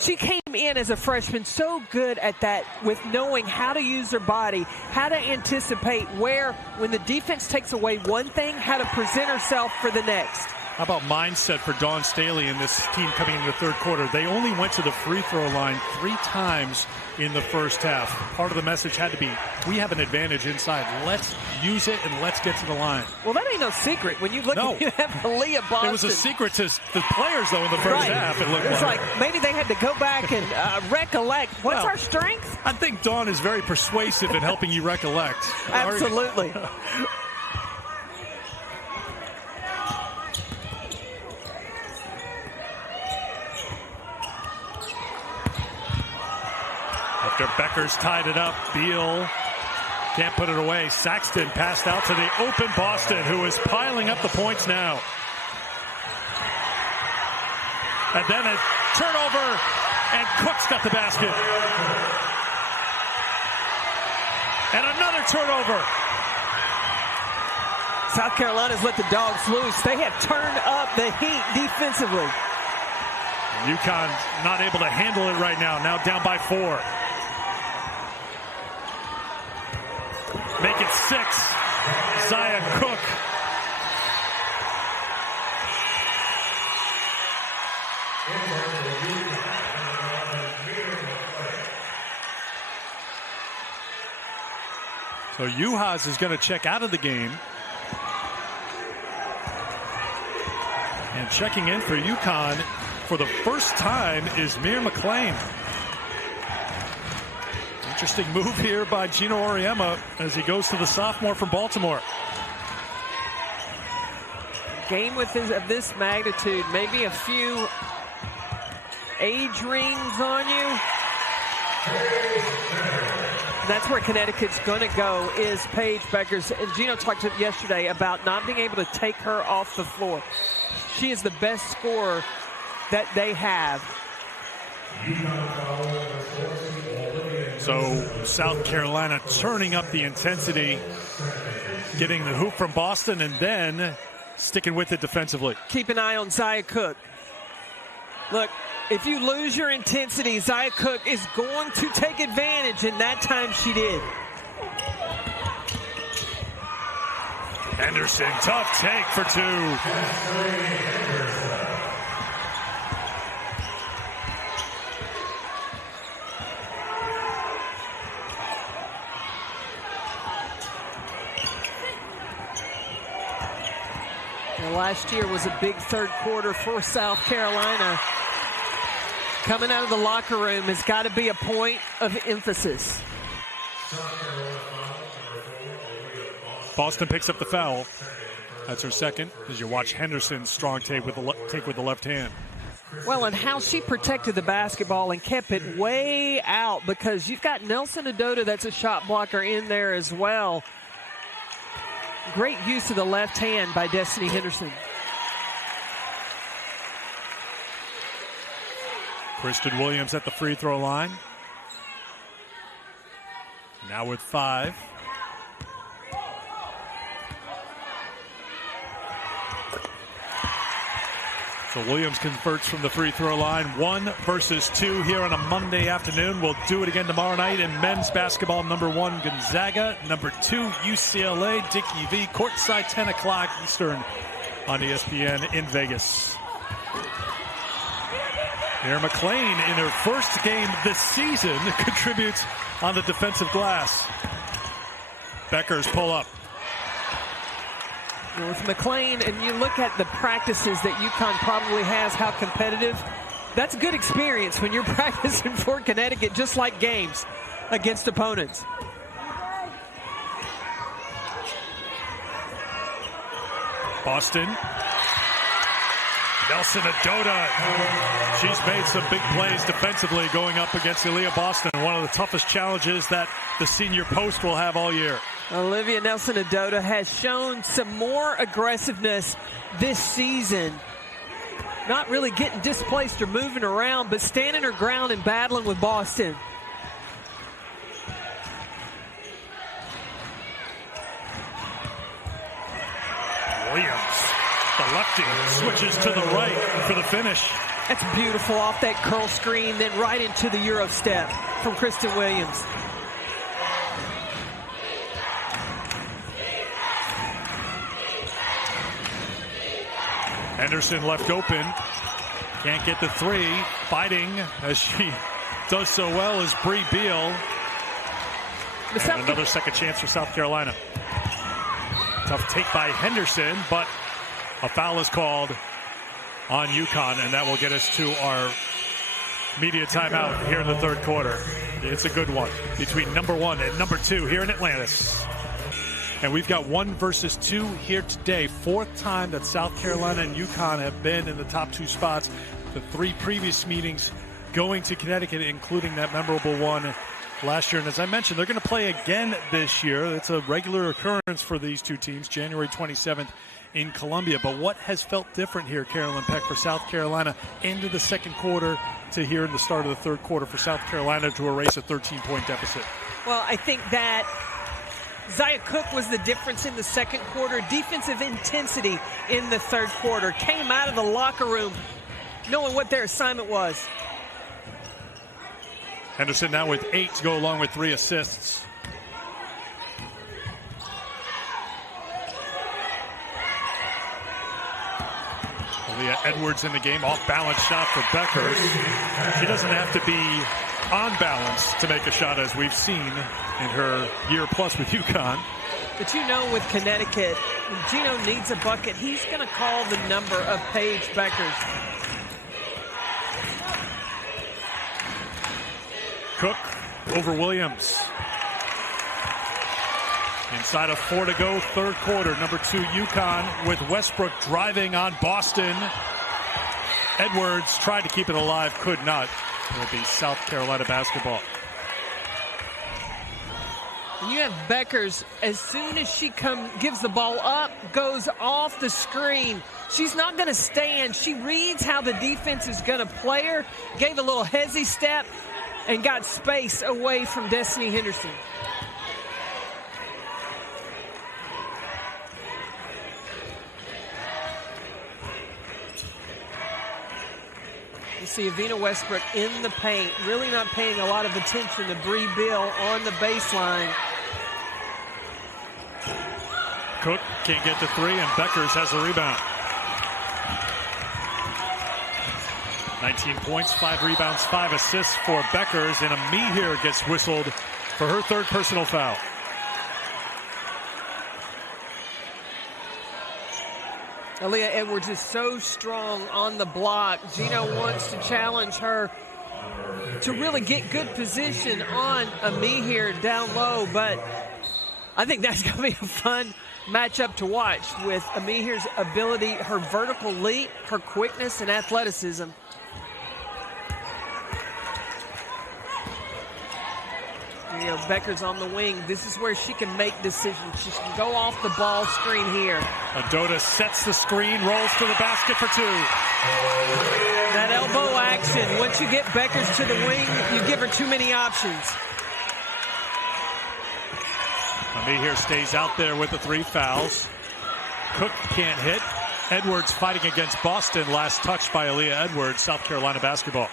She came in as a freshman so good at that, with knowing how to use her body, how to anticipate where, when the defense takes away one thing, how to present herself for the next. How about mindset for Dawn Staley and this team coming into the third quarter? They only went to the free throw line 3 times in the first half. Part of the message had to be, we have an advantage inside. Let's use it and let's get to the line. Well, that ain't no secret. When you look at, you have Aaliyah Boston. It was a secret to the players, though, in the first half. It looked like maybe they had to go back and recollect. What's our strength? I think Dawn is very persuasive in helping you recollect. Absolutely. After Becker's tied it up, Beal can't put it away. Saxton passed out to the open Boston, who is piling up the points now. And then a turnover, and Cook's got the basket. And another turnover. South Carolina's let the dogs loose. They have turned up the heat defensively. UConn not able to handle it right now. Now down by 4. Make it 6. Zaya Cook. So Uhas is going to check out of the game. And checking in for UConn for the first time is Mir McClain. Interesting move here by Gino Auriemma as he goes to the sophomore from Baltimore. Game of this magnitude, maybe a few age rings on you. That's where Connecticut's going to go, is Paige Beckers. And Gino talked yesterday about not being able to take her off the floor. She is the best scorer that they have. So South Carolina turning up the intensity, getting the hoop from Boston, and then sticking with it defensively. Keep an eye on Zaya Cook. Look, If you lose your intensity, Zia Cook is going to take advantage, and that time she did. Henderson, tough take for two. Last year was a big third quarter for South Carolina. Coming out of the locker room has got to be a point of emphasis. Boston picks up the foul. That's her second, as you watch Henderson's strong take with the left hand. Well, and how she protected the basketball and kept it way out, because you've got Nelson Adota, that's a shot blocker, in there as well. Great use of the left hand by Destiny Henderson. Kristen Williams at the free throw line. Now with 5. So Williams converts from the free throw line. 1 versus 2 here on a Monday afternoon. We'll do it again tomorrow night in men's basketball. Number 1, Gonzaga. Number 2, UCLA. Dickie V. Courtside, 10 o'clock Eastern on ESPN in Vegas. Here McLean, in her first game this season, contributes on the defensive glass. Beckers pull up. With McLean, and you look at the practices that UConn probably has, how competitive. That's a good experience when you're practicing for Connecticut, just like games against opponents. Boston. Nelson Adota. She's made some big plays defensively going up against Aaliyah Boston. One of the toughest challenges that the senior post will have all year. Olivia Nelson Adota has shown some more aggressiveness this season. Not really getting displaced or moving around, but standing her ground and battling with Boston. Williams, the lefty, switches to the right for the finish. That's beautiful off that curl screen, then right into the Euro step from Kristen Williams. Henderson left open. Can't get the 3. Fighting as she does so well is Bree Beal. And another second chance for South Carolina. Tough take by Henderson, but a foul is called on UConn, and that will get us to our media timeout here in the third quarter. It's a good one between number 1 and number 2 here in Atlantis. And we've got 1 versus 2 here today. 4th time that South Carolina and UConn have been in the top 2 spots. The 3 previous meetings going to Connecticut, including that memorable one last year. And as I mentioned, they're going to play again this year. It's a regular occurrence for these two teams, January 27th in Columbia. But what has felt different here, Carolyn Peck, for South Carolina into the second quarter to here in the start of the third quarter for South Carolina to erase a 13-point deficit? Well, I think that Zia Cook was the difference in the second quarter. Defensive intensity in the third quarter. Came out of the locker room knowing what their assignment was. Henderson now with 8 to go along with 3 assists. Aaliyah Edwards in the game. Off-balance shot for Beckers. She doesn't have to be on balance to make a shot, as we've seen in her year plus with UConn. But you know, with Connecticut, when Gino needs a bucket, he's going to call the number of Paige Beckers. Cook over Williams. Inside of 4 to go, third quarter. Number 2, UConn with Westbrook driving on Boston. Edwards tried to keep it alive, could not. It'll be South Carolina basketball. You have Beckers, as soon as she gives the ball up, goes off the screen. She's not going to stand. She reads how the defense is going to play her, gave a little hezzy step, and got space away from Destiny Henderson. see Avina Westbrook in the paint, really not paying a lot of attention to Bree Bill on the baseline. Cook can't get the three, and Beckers has the rebound. 19 points, 5 rebounds, 5 assists for Beckers, and Amihir gets whistled for her third personal foul. Aaliyah Edwards is so strong on the block. Gino wants to challenge her to really get good position on Amihir down low, but I think that's going to be a fun matchup to watch with Amihir's ability, her vertical leap, her quickness, and athleticism. You know, Becker's on the wing. This is where she can make decisions. She can go off the ball screen here. Adota sets the screen, rolls to the basket for 2. That elbow action. Once you get Beckers to the wing, you give her too many options. Amihir stays out there with the 3 fouls. Cook can't hit. Edwards fighting against Boston. Last touch by Aaliyah Edwards, South Carolina basketball.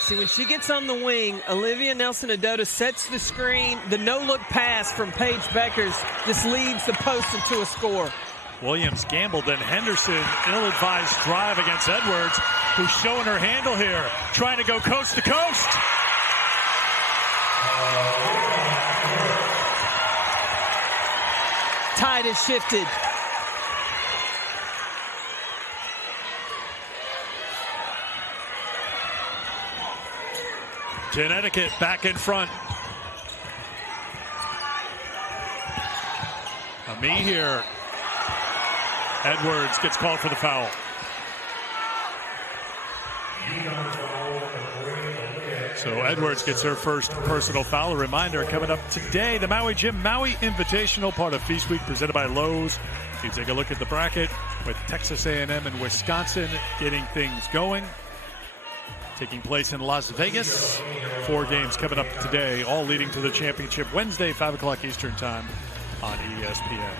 See, when she gets on the wing, Olivia Nelson-Adota sets the screen. The no-look pass from Paige Beckers just leads the post into a score. Williams gambled, then Henderson, ill-advised drive against Edwards, who's showing her handle here, trying to go coast to coast. Tide has shifted. Connecticut back in front. Amihir. Edwards gets called for the foul. So Edwards gets her first personal foul. A reminder coming up today, the Maui Jim Maui Invitational, part of Feast Week presented by Lowe's. You take a look at the bracket with Texas A&M and Wisconsin getting things going. Taking place in Las Vegas. 4 games coming up today, all leading to the championship Wednesday, 5 o'clock Eastern time on ESPN.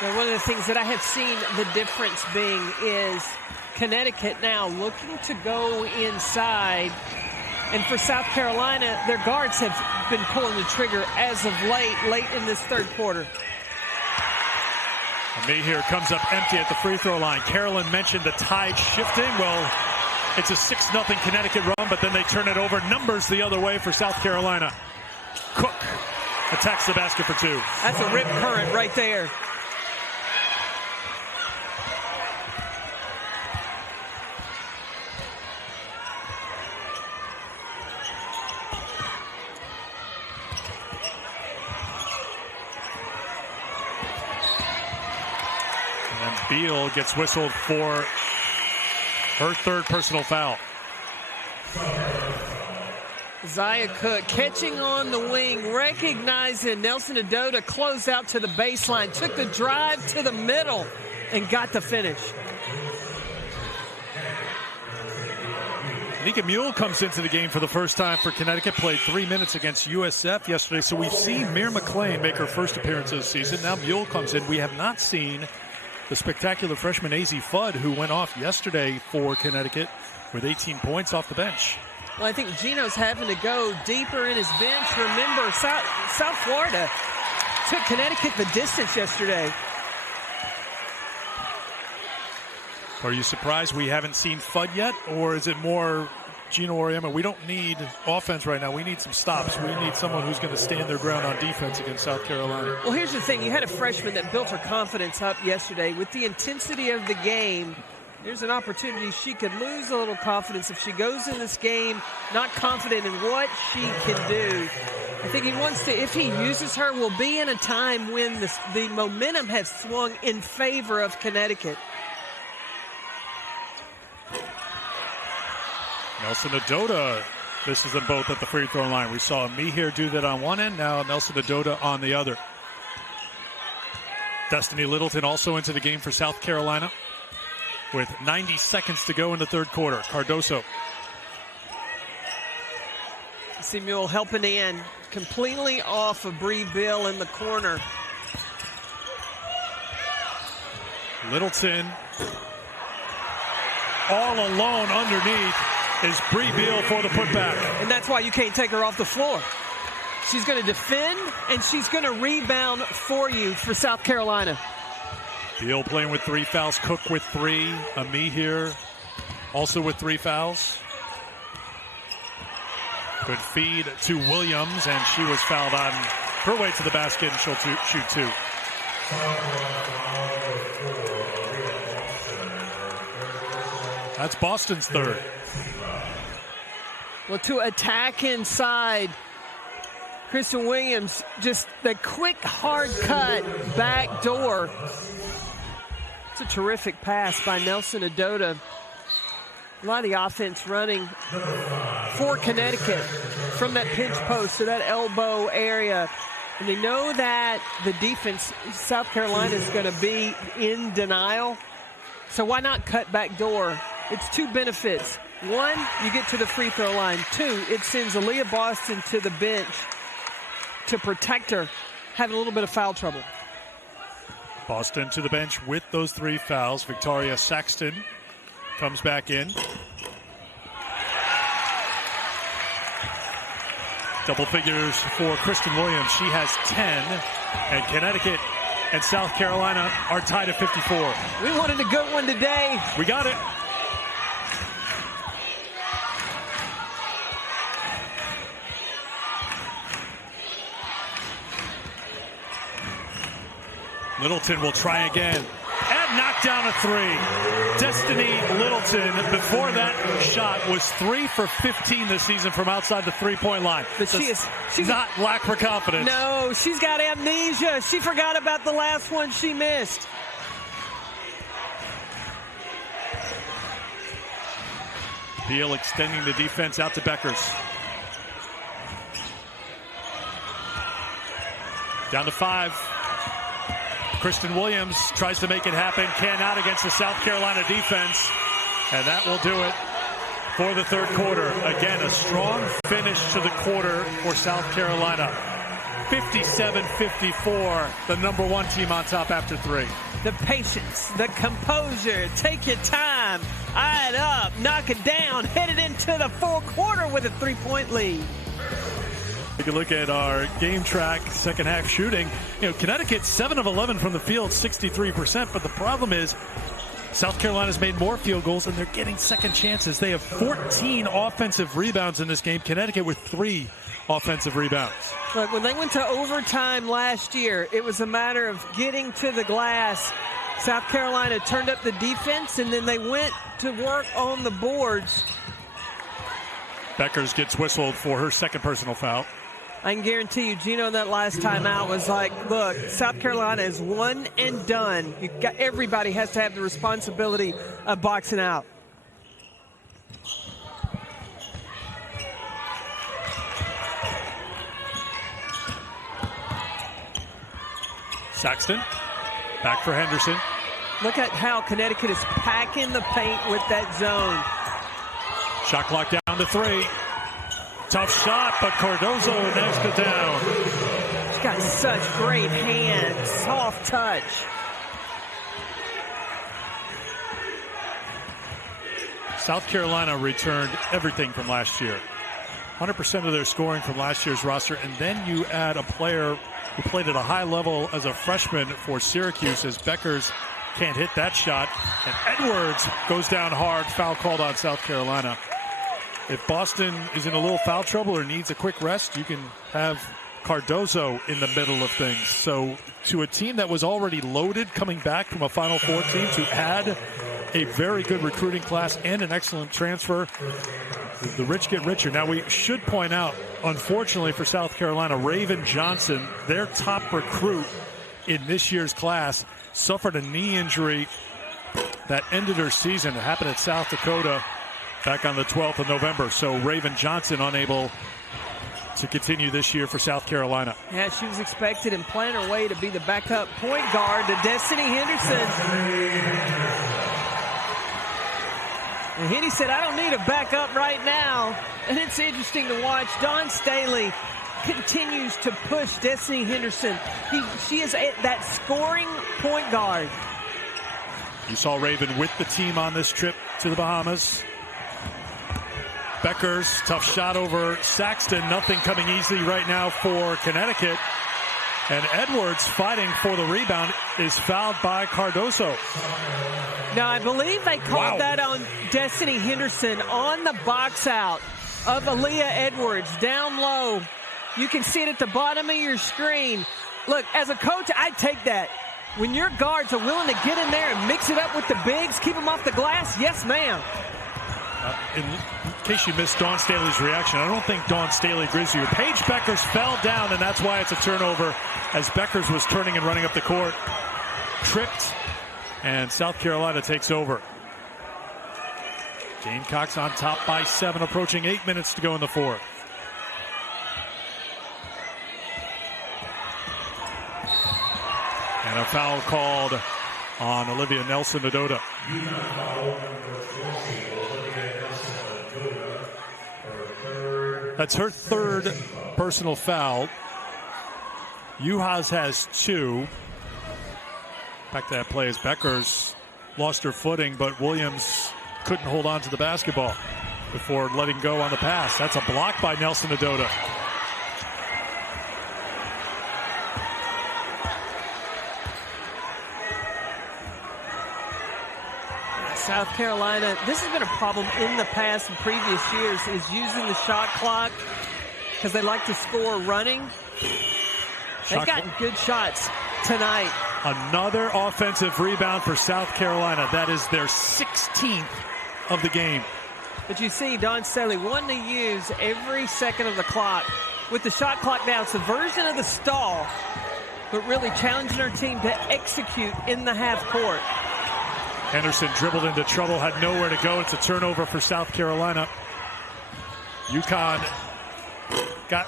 Now, one of the things that I have seen the difference being is Connecticut now looking to go inside. And for South Carolina, their guards have been pulling the trigger as of late in this third quarter. Amihir comes up empty at the free throw line. Carolyn mentioned the tide shifting. Well, it's a 6-0 Connecticut run, but then they turn it over. Numbers the other way for South Carolina. Cook attacks the basket for 2. That's a rip current right there. Beal gets whistled for her third personal foul. Zaya Cook catching on the wing, recognizing Nelson-Adota, closed out to the baseline, took the drive to the middle, and got the finish. Nika Mule comes into the game for the first time for Connecticut, played 3 minutes against USF yesterday. So we've seen Mir McLean make her first appearance of the season. Now Mule comes in. We have not seen the spectacular freshman AZ Fudd, who went off yesterday for Connecticut with 18 points off the bench. Well, I think Gino's having to go deeper in his bench. Remember, South Florida took Connecticut the distance yesterday. Are you surprised we haven't seen Fudd yet? Or is it more Gino Auriemma? We don't need offense right now. We need some stops. We need someone who's going to stand their ground on defense against South Carolina. Well, here's the thing. You had a freshman that built her confidence up yesterday. With the intensity of the game, there's an opportunity she could lose a little confidence if she goes in this game not confident in what she can do. I think he wants to, if he uses her, we'll be in a time when the momentum has swung in favor of Connecticut. Nelson-Adota misses them both at the free throw line. We saw Amihir do that on one end, now Nelson-Adota on the other. Destiny Littleton also into the game for South Carolina with 90 seconds to go in the third quarter. Cardoso. Dixie Mule helping in, completely off of Bree Bill in the corner. Littleton all alone underneath is Bree Beal for the putback. And that's why you can't take her off the floor. She's going to defend, and she's going to rebound for you for South Carolina. Beal playing with 3 fouls, Cook with 3, Ami here also with 3 fouls. Good feed to Williams, and she was fouled on her way to the basket, and she'll shoot 2. That's Boston's 3rd. Well, to attack inside, Kristen Williams, just the quick, hard cut back door. It's a terrific pass by Nelson Adota. A lot of the offense running for Connecticut from that pinch post to that elbow area. And they know that the defense, South Carolina, is going to be in denial. So why not cut back door? It's 2 benefits. 1, you get to the free throw line. 2, it sends Aaliyah Boston to the bench to protect her, having a little bit of foul trouble. Boston to the bench with those 3 fouls. Victoria Saxton comes back in. Double figures for Kristen Williams. She has 10, and Connecticut and South Carolina are tied at 54. We wanted a good one today. We got it. Littleton will try again and knock down a 3. Destiny Littleton, before that shot, was 3 for 15 this season from outside the 3-point line. But she's not lack for confidence. No, she's got amnesia. She forgot about the last one she missed. Beal extending the defense out to Beckers. Down to 5. Kristen Williams tries to make it happen, cannot against the South Carolina defense, and that will do it for the 3rd quarter. Again, a strong finish to the quarter for South Carolina. 57-54, the number 1 team on top after 3. The patience, the composure, take your time, eye it up, knock it down, headed into the 4th quarter with a 3-point lead. Take a look at our game track, second half shooting. Connecticut 7 of 11 from the field, 63%. But the problem is South Carolina's made more field goals and they're getting second chances. They have 14 offensive rebounds in this game. Connecticut with 3 offensive rebounds. Look, when they went to overtime last year, it was a matter of getting to the glass. South Carolina turned up the defense and then they went to work on the boards. Beckers gets whistled for her 2nd personal foul. I can guarantee you, Gino, that last time out was like, look, South Carolina is one and done. Everybody has to have the responsibility of boxing out. Saxton, back for Henderson. Look at how Connecticut is packing the paint with that zone. Shot clock down to 3. Tough shot, but Cardozo knocks it down. She's got such great hands, soft touch. South Carolina returned everything from last year. 100% of their scoring from last year's roster, and then you add a player who played at a high level as a freshman for Syracuse, as Beckers can't hit that shot, and Edwards goes down hard, foul called on South Carolina. If Boston is in a little foul trouble or needs a quick rest, you can have Cardozo in the middle of things. So to a team that was already loaded coming back from a Final Four team, to add a very good recruiting class and an excellent transfer, the rich get richer. Now, we should point out, unfortunately for South Carolina, Raven Johnson, their top recruit in this year's class, suffered a knee injury that ended her season. It happened at South Dakota back on the 12th of November. So Raven Johnson unable to continue this year for South Carolina. Yeah, she was expected and playing her way to be the backup point guard to Destiny Henderson. And Henny said, I don't need a backup right now. And it's interesting to watch. Dawn Staley continues to push Destiny Henderson. She is that scoring point guard. You saw Raven with the team on this trip to the Bahamas. Beckers, tough shot over Saxton. Nothing coming easily right now for Connecticut. And Edwards, fighting for the rebound, is fouled by Cardoso. Now, I believe they called that on Destiny Henderson on the box out of Aaliyah Edwards, down low. You can see it at the bottom of your screen. Look, as a coach, I'd take that. When your guards are willing to get in there and mix it up with the bigs, keep them off the glass, yes, ma'am. In case you missed Dawn Staley's reaction, I don't think Dawn Staley agrees with you. Paige Beckers fell down, and that's why it's a turnover as Beckers was turning and running up the court. Tripped, and South Carolina takes over. Gamecocks on top by 7, approaching 8 minutes to go in the fourth. And a foul called on Olivia Nelson-Nadota. That's her third personal foul. Uhas has 2. Back to that play as Beckers lost her footing, but Williams couldn't hold on to the basketball before letting go on the pass. That's a block by Nelson-Nadota. South Carolina, this has been a problem in the past and previous years, is using the shot clock because they like to score running. They've gotten good shots tonight. Another offensive rebound for South Carolina. That is their 16th of the game. But you see Dawn Staley wanting to use every second of the clock. With the shot clock down, it's a version of the stall, but really challenging her team to execute in the half court. Henderson dribbled into trouble, had nowhere to go. It's a turnover for South Carolina. UConn got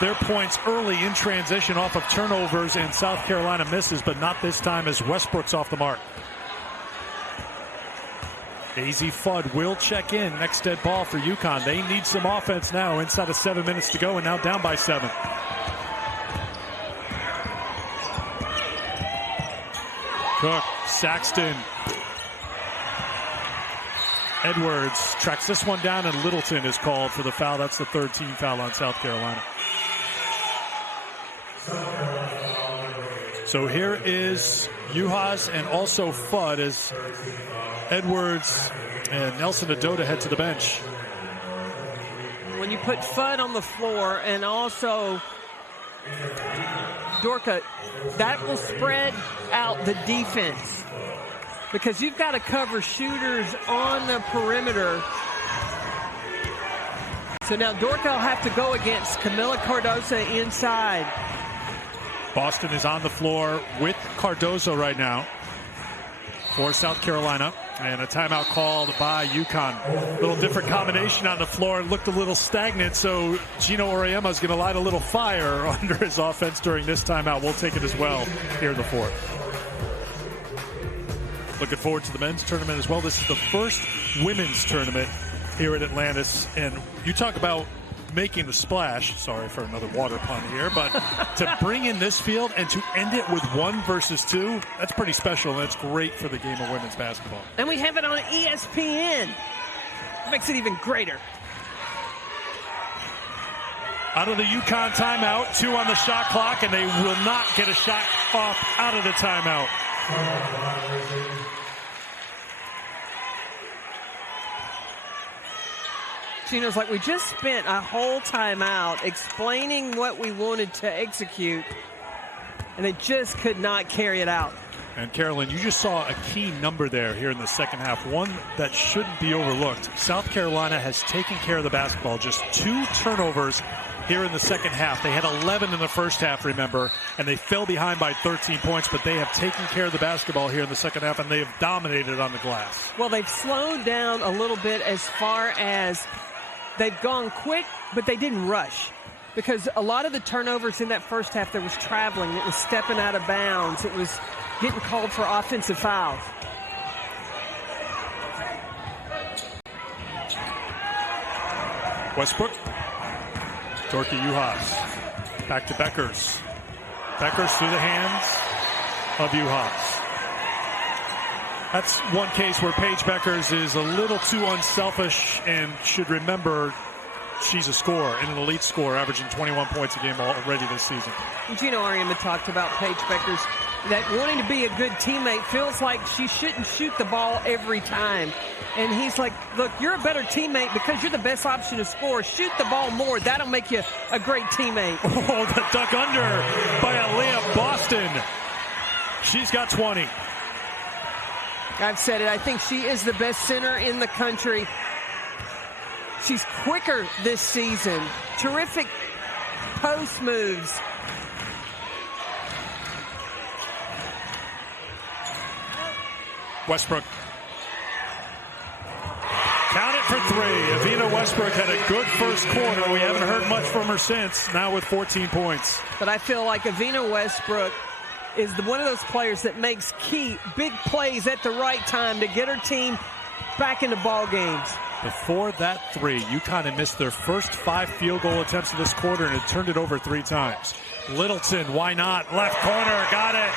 their points early in transition off of turnovers, and South Carolina misses, but not this time as Westbrook's off the mark. Daisy Fudd will check in. Next dead ball for UConn. They need some offense now inside of 7 minutes to go, and now down by 7. Cook, Saxton. Edwards tracks this one down, and Littleton is called for the foul. That's the third team foul on South Carolina. So here is Uhas and also Fudd as Edwards and Nelson-Nadota head to the bench. When you put Fudd on the floor and also Dorka, that will spread out the defense because you've got to cover shooters on the perimeter. So now Dorka will have to go against Camila Cardoso inside. Boston is on the floor with Cardoso right now for South Carolina, and a timeout called by UConn. A little different combination on the floor. It looked a little stagnant, so Gino Auriemma is going to light a little fire under his offense during this timeout. We'll take it as well here in the fourth. Looking forward to the men's tournament as well. This is the first women's tournament here at Atlantis, and you talk about making the splash. Sorry for another water pun here, but to bring in this field and to end it with 1 versus 2, that's pretty special, and it's great for the game of women's basketball. And we have it on ESPN. It makes it even greater. Out of the UConn timeout, 2 on the shot clock, and they will not get a shot off out of the timeout. Gino's like, we just spent a whole timeout explaining what we wanted to execute, and they just could not carry it out. And Carolyn, you just saw a key number there here in the second half, one that shouldn't be overlooked. South Carolina has taken care of the basketball. Just 2 turnovers here in the second half. They had 11 in the first half, remember, and they fell behind by 13 points, but they have taken care of the basketball here in the second half, and they have dominated on the glass. Well, they've slowed down a little bit as far as they've gone quick, but they didn't rush. Because a lot of the turnovers in that first half, there was traveling. It was stepping out of bounds. It was getting called for offensive fouls. Westbrook. Dorky Uhas. Back to Beckers. Beckers through the hands of Uhas. That's one case where Paige Beckers is a little too unselfish and should remember she's a scorer and an elite scorer, averaging 21 points a game already this season. Gino Auriemma talked about Paige Beckers, that wanting to be a good teammate feels like she shouldn't shoot the ball every time. And he's like, look, you're a better teammate because you're the best option to score. Shoot the ball more. That'll make you a great teammate. Oh, the duck under by Aaliyah Boston. She's got 20. I've said it. I think she is the best center in the country. She's quicker this season. Terrific post moves. Westbrook. Count it for three. Evina Westbrook had a good first quarter. We haven't heard much from her since, now with 14 points. But I feel like Evina Westbrook is one of those players that makes key big plays at the right time to get her team back into ball games. Before that three, UConn had missed their first 5 field goal attempts of this quarter and had turned it over 3 times. Littleton, why not? Left corner, got it.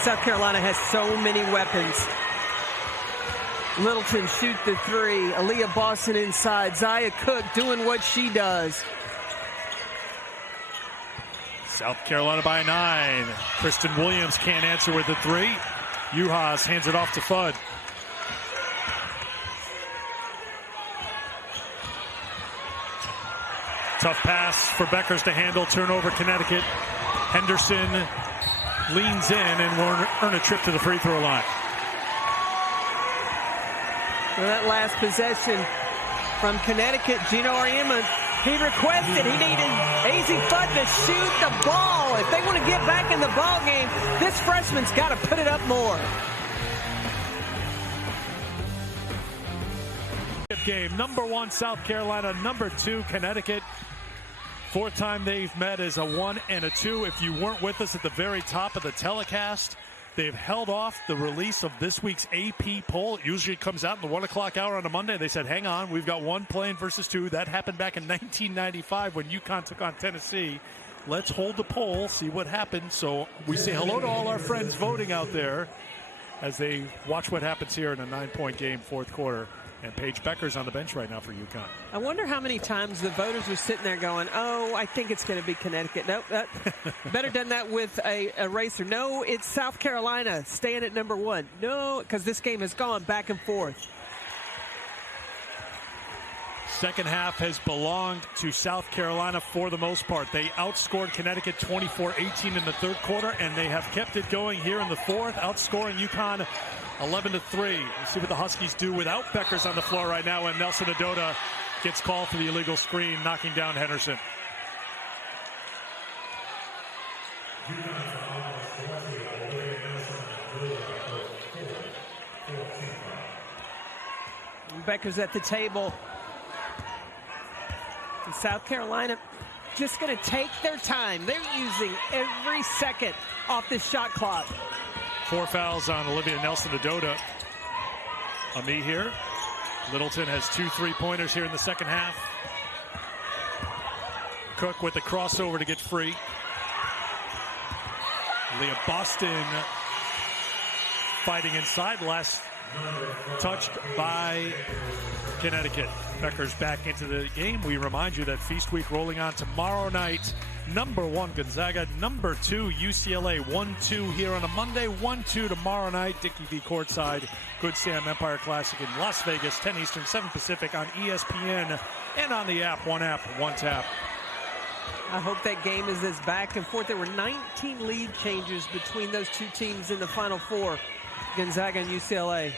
South Carolina has so many weapons. Littleton shoot the 3. Aaliyah Boston inside. Zaya Cook doing what she does. South Carolina by 9. Kristen Williams can't answer with the 3. Uhas hands it off to Fudd. Tough pass for Beckers to handle. Turnover, Connecticut. Henderson leans in and will earn a trip to the free throw line. Well, that last possession from Connecticut, Gino Auriemma, he requested, he needed AZ Fudd to shoot the ball. If they want to get back in the ball game, this freshman's got to put it up more. Game number 1 South Carolina, number 2 Connecticut. 4th time they've met as a 1 and a 2. If you weren't with us at the very top of the telecast, they've held off the release of this week's AP poll. It usually comes out in the 1 o'clock hour on a Monday. They said, hang on, we've got 1 playing versus 2. That happened back in 1995 when UConn took on Tennessee. Let's hold the poll, see what happens. So we say hello to all our friends voting out there as they watch what happens here in a 9-point game, 4th quarter. And Paige Beckers on the bench right now for UConn. I wonder how many times the voters were sitting there going, oh, I think it's going to be Connecticut. Nope, better done that with a eraser. No, it's South Carolina staying at number 1. No, because this game has gone back and forth. Second half has belonged to South Carolina for the most part. They outscored Connecticut 24-18 in the 3rd quarter, and they have kept it going here in the 4th, outscoring UConn 11-3. Let's see what the Huskies do without Beckers on the floor right now, and Nelson Adota gets called for the illegal screen, knocking down Henderson. Beckers at the table. And South Carolina just going to take their time. They're using every second off this shot clock. 4 fouls on Olivia Nelson-Adota. Ami here. Littleton has 2 3-pointers here in the second half. Cook with the crossover to get free. Leah Boston fighting inside. Last touched by Connecticut. Beckers back into the game. We remind you that Feast Week rolling on tomorrow night. Number 1 Gonzaga, number 2 UCLA. 1-2 here on a Monday, 1-2 tomorrow night. Dickie V courtside. Good Sam Empire Classic in Las Vegas, 10 Eastern, 7 Pacific on ESPN and on the app, one tap. I hope that game is as back and forth. There were 19 lead changes between those 2 teams in the Final Four, Gonzaga and UCLA.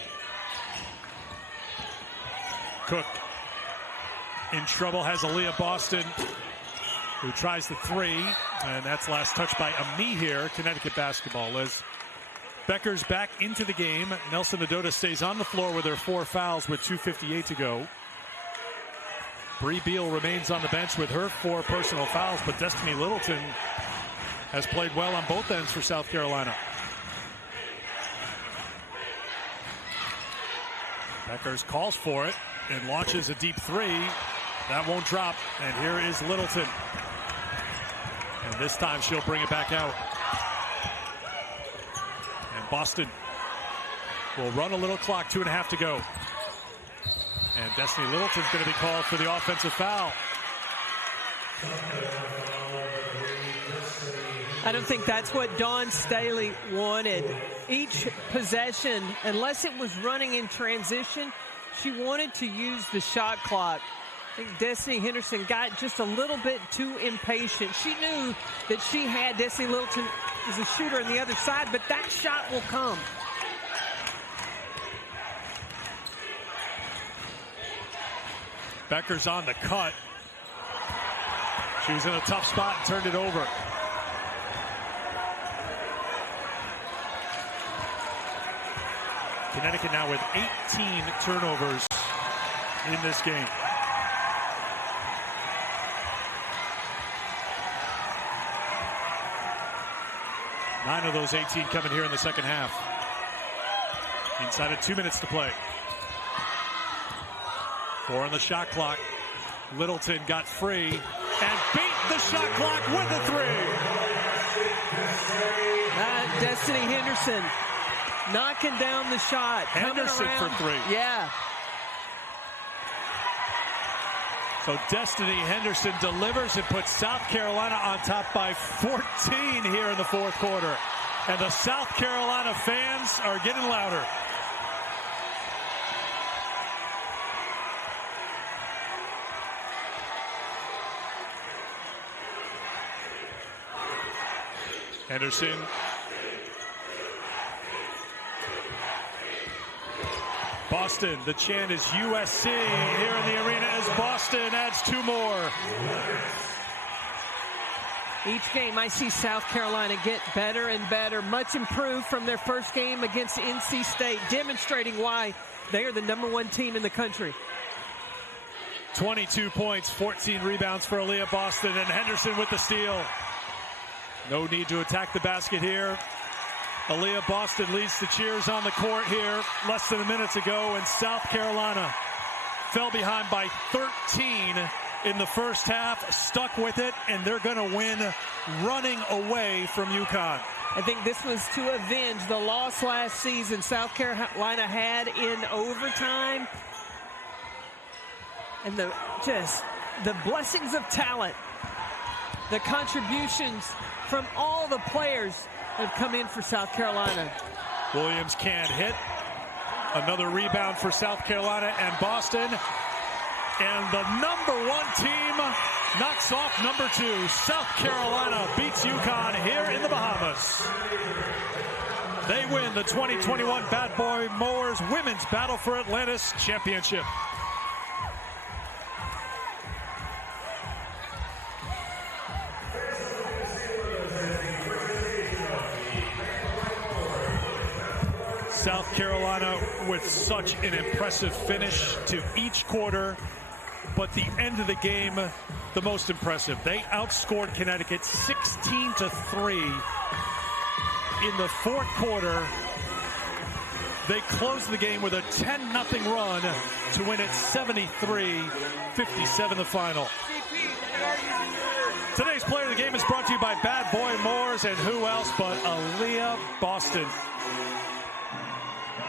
Cook in trouble, has Aaliyah Boston, who tries the 3, and that's last touch by Ami here. Connecticut basketball. As Beckers back into the game, Nelson-Adota stays on the floor with her 4 fouls with 2:58 to go. Bree Beal remains on the bench with her 4 personal fouls, but Destiny Littleton has played well on both ends for South Carolina. Beckers calls for it and launches a deep three. That won't drop. And here is Littleton. And this time she'll bring it back out. And Boston will run a little clock, 2.5 to go. And Destiny Littleton's going to be called for the offensive foul. I don't think that's what Dawn Staley wanted. Each possession, unless it was running in transition, she wanted to use the shot clock. I think Destiny Henderson got just a little bit too impatient. She knew that she had Destiny Littleton as a shooter on the other side, but that shot will come. Becker's on the cut. She was in a tough spot and turned it over. Connecticut now with 18 turnovers in this game. Nine of those 18 coming here in the second half. Inside of 2 minutes to play. 4 on the shot clock. Littleton got free and beat the shot clock with a three. Destiny Henderson knocking down the shot. Henderson for three. Yeah. So Destiny Henderson delivers and puts South Carolina on top by 14 here in the fourth quarter. And the South Carolina fans are getting louder. Henderson. Boston, the chant is USC here in the arena as Boston adds 2 more. Each game I see South Carolina get better and better, much improved from their first game against NC State, demonstrating why they are the #1 team in the country. 22 points, 14 rebounds for Aaliyah Boston, and Henderson with the steal. No need to attack the basket here. Aaliyah Boston leads the cheers on the court here less than a minute ago, and South Carolina fell behind by 13 in the first half, stuck with it, and they're going to win running away from UConn. I think this was to avenge the loss last season South Carolina had in overtime. And the blessings of talent, the contributions from all the players have come in for South Carolina. Williams can't hit. Another rebound for South Carolina and Boston. And the #1 team knocks off #2. South Carolina beats UConn here in the Bahamas. They win the 2021 Bad Boy Mowers Women's Battle for Atlantis Championship. South Carolina with such an impressive finish to each quarter, but the end of the game, the most impressive. They outscored Connecticut 16-3 in the fourth quarter. They closed the game with a 10-0 run to win it 73-57 the final. Today's player of the game is brought to you by Bad Boy Mowers, and who else but Aaliyah Boston.